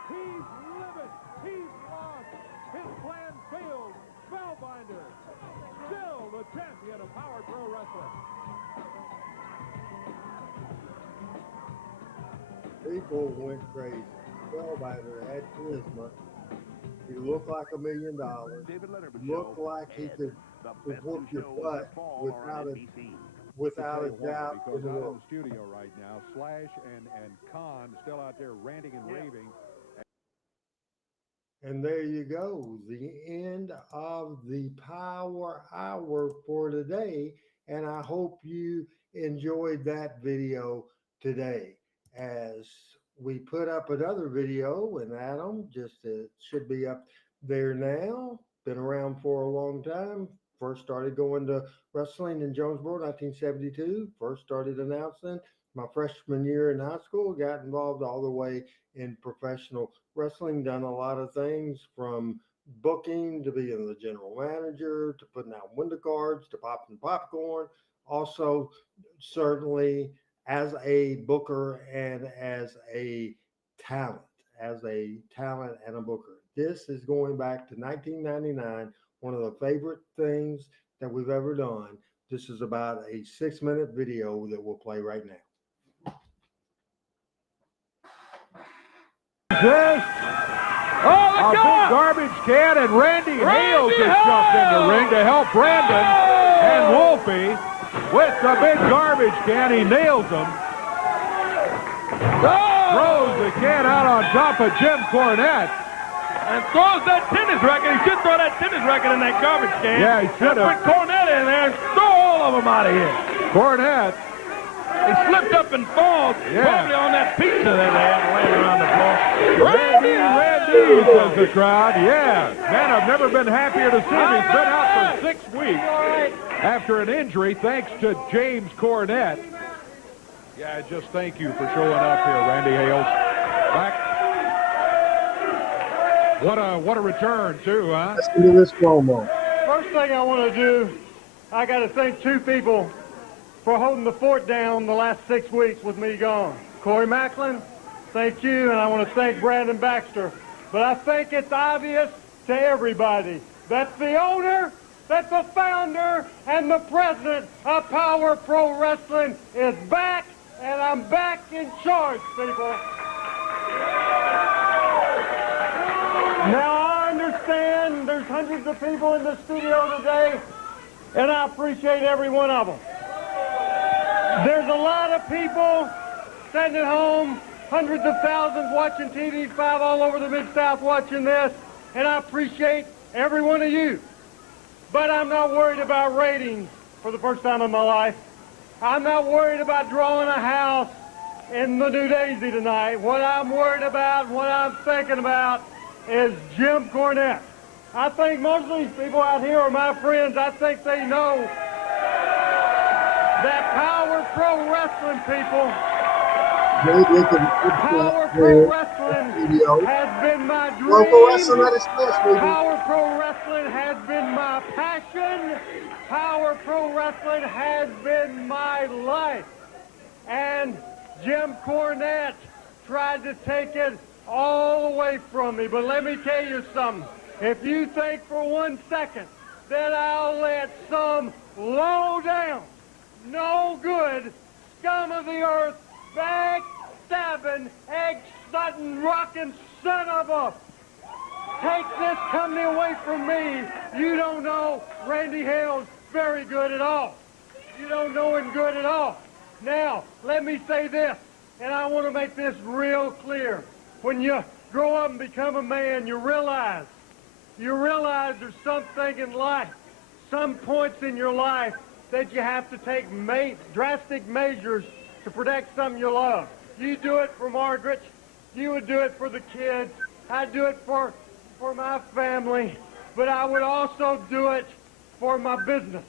He's livid. He's lost. His plan failed. Spellbinder still the champion of Power Pro Wrestling. People went crazy. Spellbinder had charisma. He looked like $1 million. Looked like he could whoop your butt without a doubt. Because out in the studio right now, Slash and Khan still out there ranting and raving. And there you go, the end of the Power Hour for today. And I hope you enjoyed that video today. As we put up another video, and Adam, just should be up there now. Been around for a long time. First started going to wrestling in Jonesboro, 1972. First started announcing my freshman year in high school. Got involved all the way in professional wrestling. Done a lot of things from booking to being the general manager to putting out window cards to popping popcorn. Also, certainly as a booker and as a talent and a booker. This is going back to 1999, one of the favorite things that we've ever done. This is about a 6-minute video that we'll play right now. This a big garbage can, and Randy Hales just jumped in the ring to help Brandon and Wolfie. with the big garbage can. He nails him. Throws the can out on top of Jim Cornette. And throws that tennis racket. He should throw that tennis racket in that garbage can. Yeah, he should have. Put Cornette in there and throw all of them out of here. Cornette. He slipped up and falls, probably on that pizza that they had laying around the floor. Randy, says the crowd. Yeah. Man, I've never been happier to see him. He's been out for 6 weeks after an injury, thanks to James Cornette. Yeah, just thank you for showing up here, Randy Hales. Back. What a return, too, huh? Listen to this promo. First thing I want to do, I got to thank two people for holding the fort down the last 6 weeks with me gone. Corey Macklin, thank you, and I want to thank Brandon Baxter. But I think it's obvious to everybody that the owner, that the founder, and the president of Power Pro Wrestling is back, and I'm back in charge, people. Now, I understand there's hundreds of people in the studio today, and I appreciate every one of them. There's a lot of people sitting at home, hundreds of thousands watching TV5 all over the Mid-South watching this, and I appreciate every one of you. But I'm not worried about ratings for the first time in my life. I'm not worried about drawing a house in the New Daisy tonight. What I'm worried about, what I'm thinking about is Jim Cornette. I think most of these people out here are my friends. I think they know that Power Pro Wrestling, people, Power Pro Wrestling has been my dream. Power Pro Wrestling has been my passion. Power Pro Wrestling has been my life. And Jim Cornette tried to take it all away from me. But let me tell you something. If you think for 1 second that I'll let some low down, no good, scum of the earth, backstabbing, egg-sutting, rockin' son of a... take this company away from me. You don't know Randy Hales very good at all. You don't know him good at all. Now, let me say this, and I want to make this real clear. When you grow up and become a man, you realize there's something in life, some points in your life that you have to take drastic measures to protect something you love. You do it for Margaret. You would do it for the kids. I'd do it for my family. But I would also do it for my business.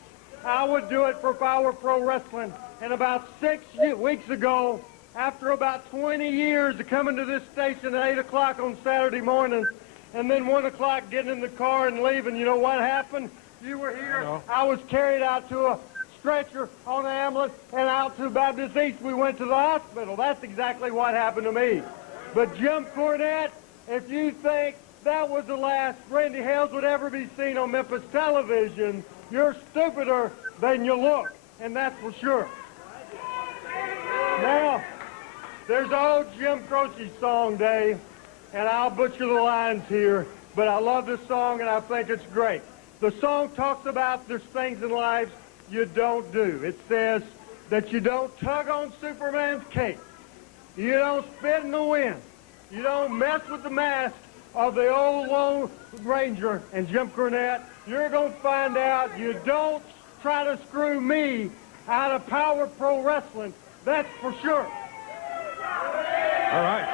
I would do it for Power Pro Wrestling. And about 6 weeks ago, after about 20 years of coming to this station at 8 o'clock on Saturday mornings, and then 1 o'clock getting in the car and leaving, you know what happened? You were here. I was carried out to a stretcher on an ambulance and out to Baptist East. We went to the hospital. That's exactly what happened to me. But Jim Cornette, if you think that was the last Randy Hales would ever be seen on Memphis television, you're stupider than you look, and that's for sure. Now, there's old Jim Croce song, Dave, and I'll butcher the lines here, but I love this song and I think it's great. The song talks about there's things in life you don't do. It says that you don't tug on Superman's cape. You don't spit in the wind. You don't mess with the mask of the old Lone Ranger. And Jim Cornette, you're going to find out you don't try to screw me out of Power Pro Wrestling. That's for sure. All right.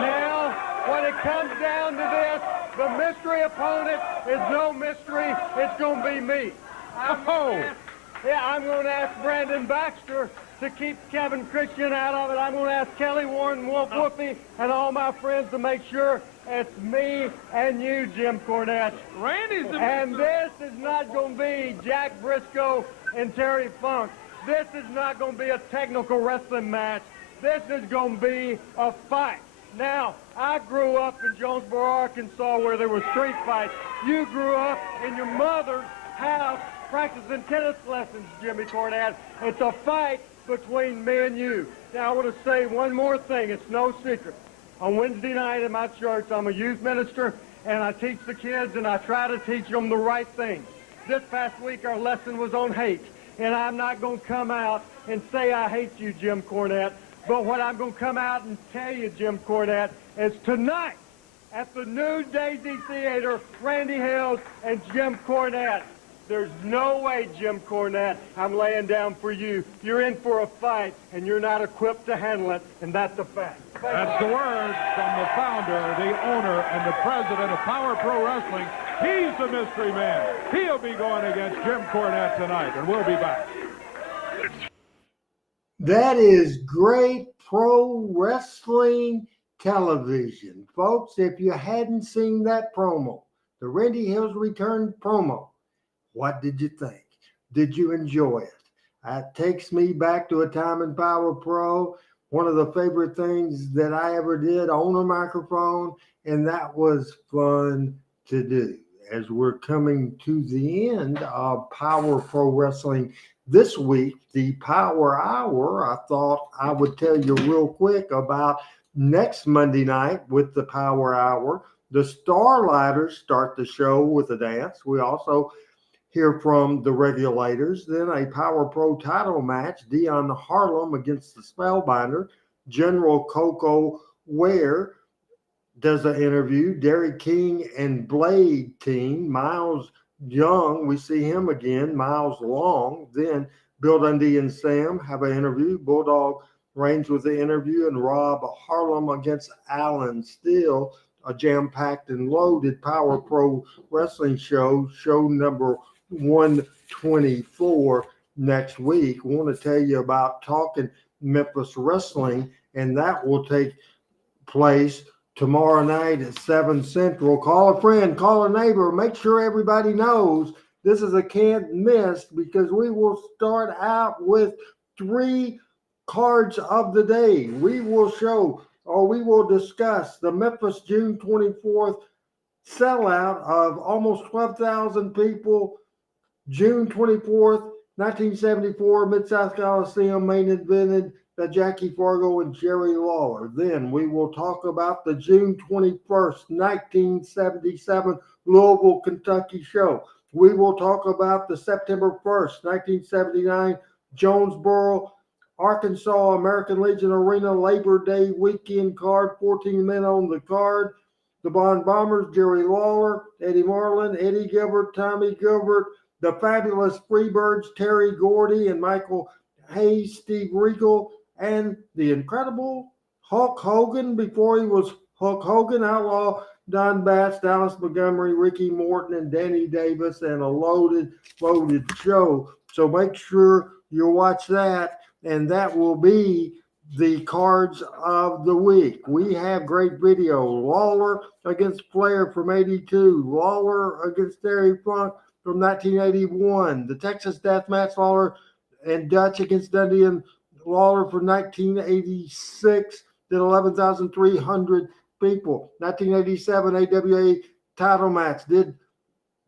Now, when it comes down to this, the mystery opponent is no mystery. It's going to be me. I'm going to ask Brandon Baxter to keep Kevin Christian out of it. I'm going to ask Kelly Warren, Wolfie, and all my friends to make sure it's me and you, Jim Cornette. Randy's the And this is not going to be Jack Briscoe and Terry Funk. This is not going to be a technical wrestling match. This is going to be a fight. Now, I grew up in Jonesboro, Arkansas, where there were street fights. You grew up in your mother's house practicing tennis lessons, Jimmy Cornette. It's a fight between me and you. Now, I want to say one more thing. It's no secret. On Wednesday night in my church, I'm a youth minister, and I teach the kids, and I try to teach them the right things. This past week our lesson was on hate. And I'm not going to come out and say I hate you, Jim Cornette. But what I'm going to come out and tell you, Jim Cornette, is tonight at the New Daisy Theater, Randy Hills and Jim Cornette. There's no way, Jim Cornette, I'm laying down for you. You're in for a fight, and you're not equipped to handle it, and that's a fact. That's the words from the founder, the owner, and the president of Power Pro Wrestling. He's the mystery man. He'll be going against Jim Cornette tonight, and we'll be back. That is great pro wrestling television. Folks, if you hadn't seen that promo, the Randy Hills Return promo, what did you think? Did you enjoy it? It takes me back to a time in Power Pro, one of the favorite things that I ever did, on a microphone, and that was fun to do. As we're coming to the end of Power Pro Wrestling this week, the Power Hour, I thought I would tell you real quick about next Monday night with the Power Hour. The Starlighters start the show with a dance. We also hear from the Regulators. Then a Power Pro title match, Dion Harlem against the Spellbinder. General Coco Ware does an interview. Derry King and Blade team. Miles Young, we see him again. Miles Long. Then Bill Dundee and Sam have an interview. Bulldog Reigns with the interview, and Rob Harlem against Alan Steele. A jam-packed and loaded Power Pro Wrestling show number 124 next week. We want to tell you about Talking Memphis Wrestling, and that will take place tomorrow night at 7 Central. Call a friend, call a neighbor, make sure everybody knows this is a can't miss, because we will start out with 3 cards of the day. We will show, or we will discuss, the Memphis June 24th sellout of almost 12,000 people. June 24th, 1974, Mid-South Coliseum, main evented by Jackie Fargo and Jerry Lawler. Then we will talk about the June 21st, 1977 Louisville, Kentucky show. We will talk about the September 1st, 1979 Jonesboro, Arkansas American Legion Arena Labor Day weekend card, 14 men on the card. The Bond Bombers, Jerry Lawler, Eddie Marlin, Eddie Gilbert, Tommy Gilbert, the Fabulous Freebirds, Terry Gordy and Michael Hayes, Steve Regal, and the incredible Hulk Hogan before he was Hulk Hogan, Outlaw Don Bass, Dallas Montgomery, Ricky Morton, and Danny Davis, and a loaded show. So make sure you watch that, and that will be the cards of the week. We have great video. Lawler against Flair from 82. Lawler against Terry Funk from 1981. The Texas Death Match, Lawler and Dutch against Dundee and Lawler from 1986. Did 11,300 people. 1987 AWA title match. Did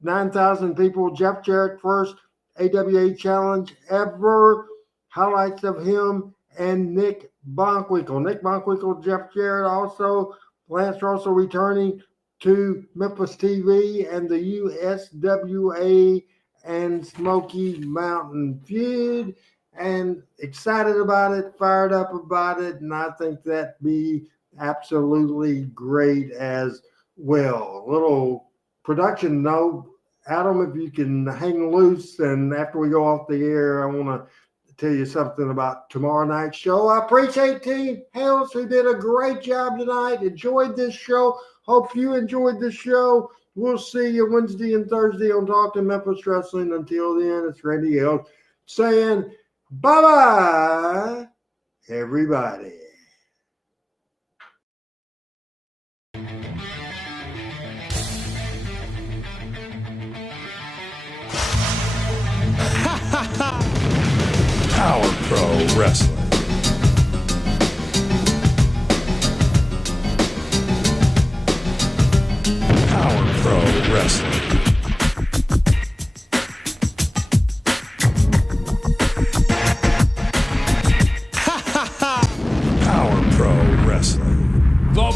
9,000 people. Jeff Jarrett, first AWA challenge ever. Highlights of him and Nick Bonkwinkle. Nick Bonkwinkle, Jeff Jarrett also. Lance Russell returning to Memphis TV and the USWA and Smoky Mountain feud. And excited about it, fired up about it, and I think that'd be absolutely great as well. A little production note. Adam, if you can hang loose, and after we go off the air, I want to tell you something about tomorrow night's show. I appreciate Team Hills, who did a great job tonight. Enjoyed this show. Hope you enjoyed the show. We'll see you Wednesday and Thursday on Talking Memphis Wrestling. Until then, it's Randy Hills saying bye-bye, everybody. Power Pro Wrestling. Power Pro Wrestling. Power Pro Wrestling. The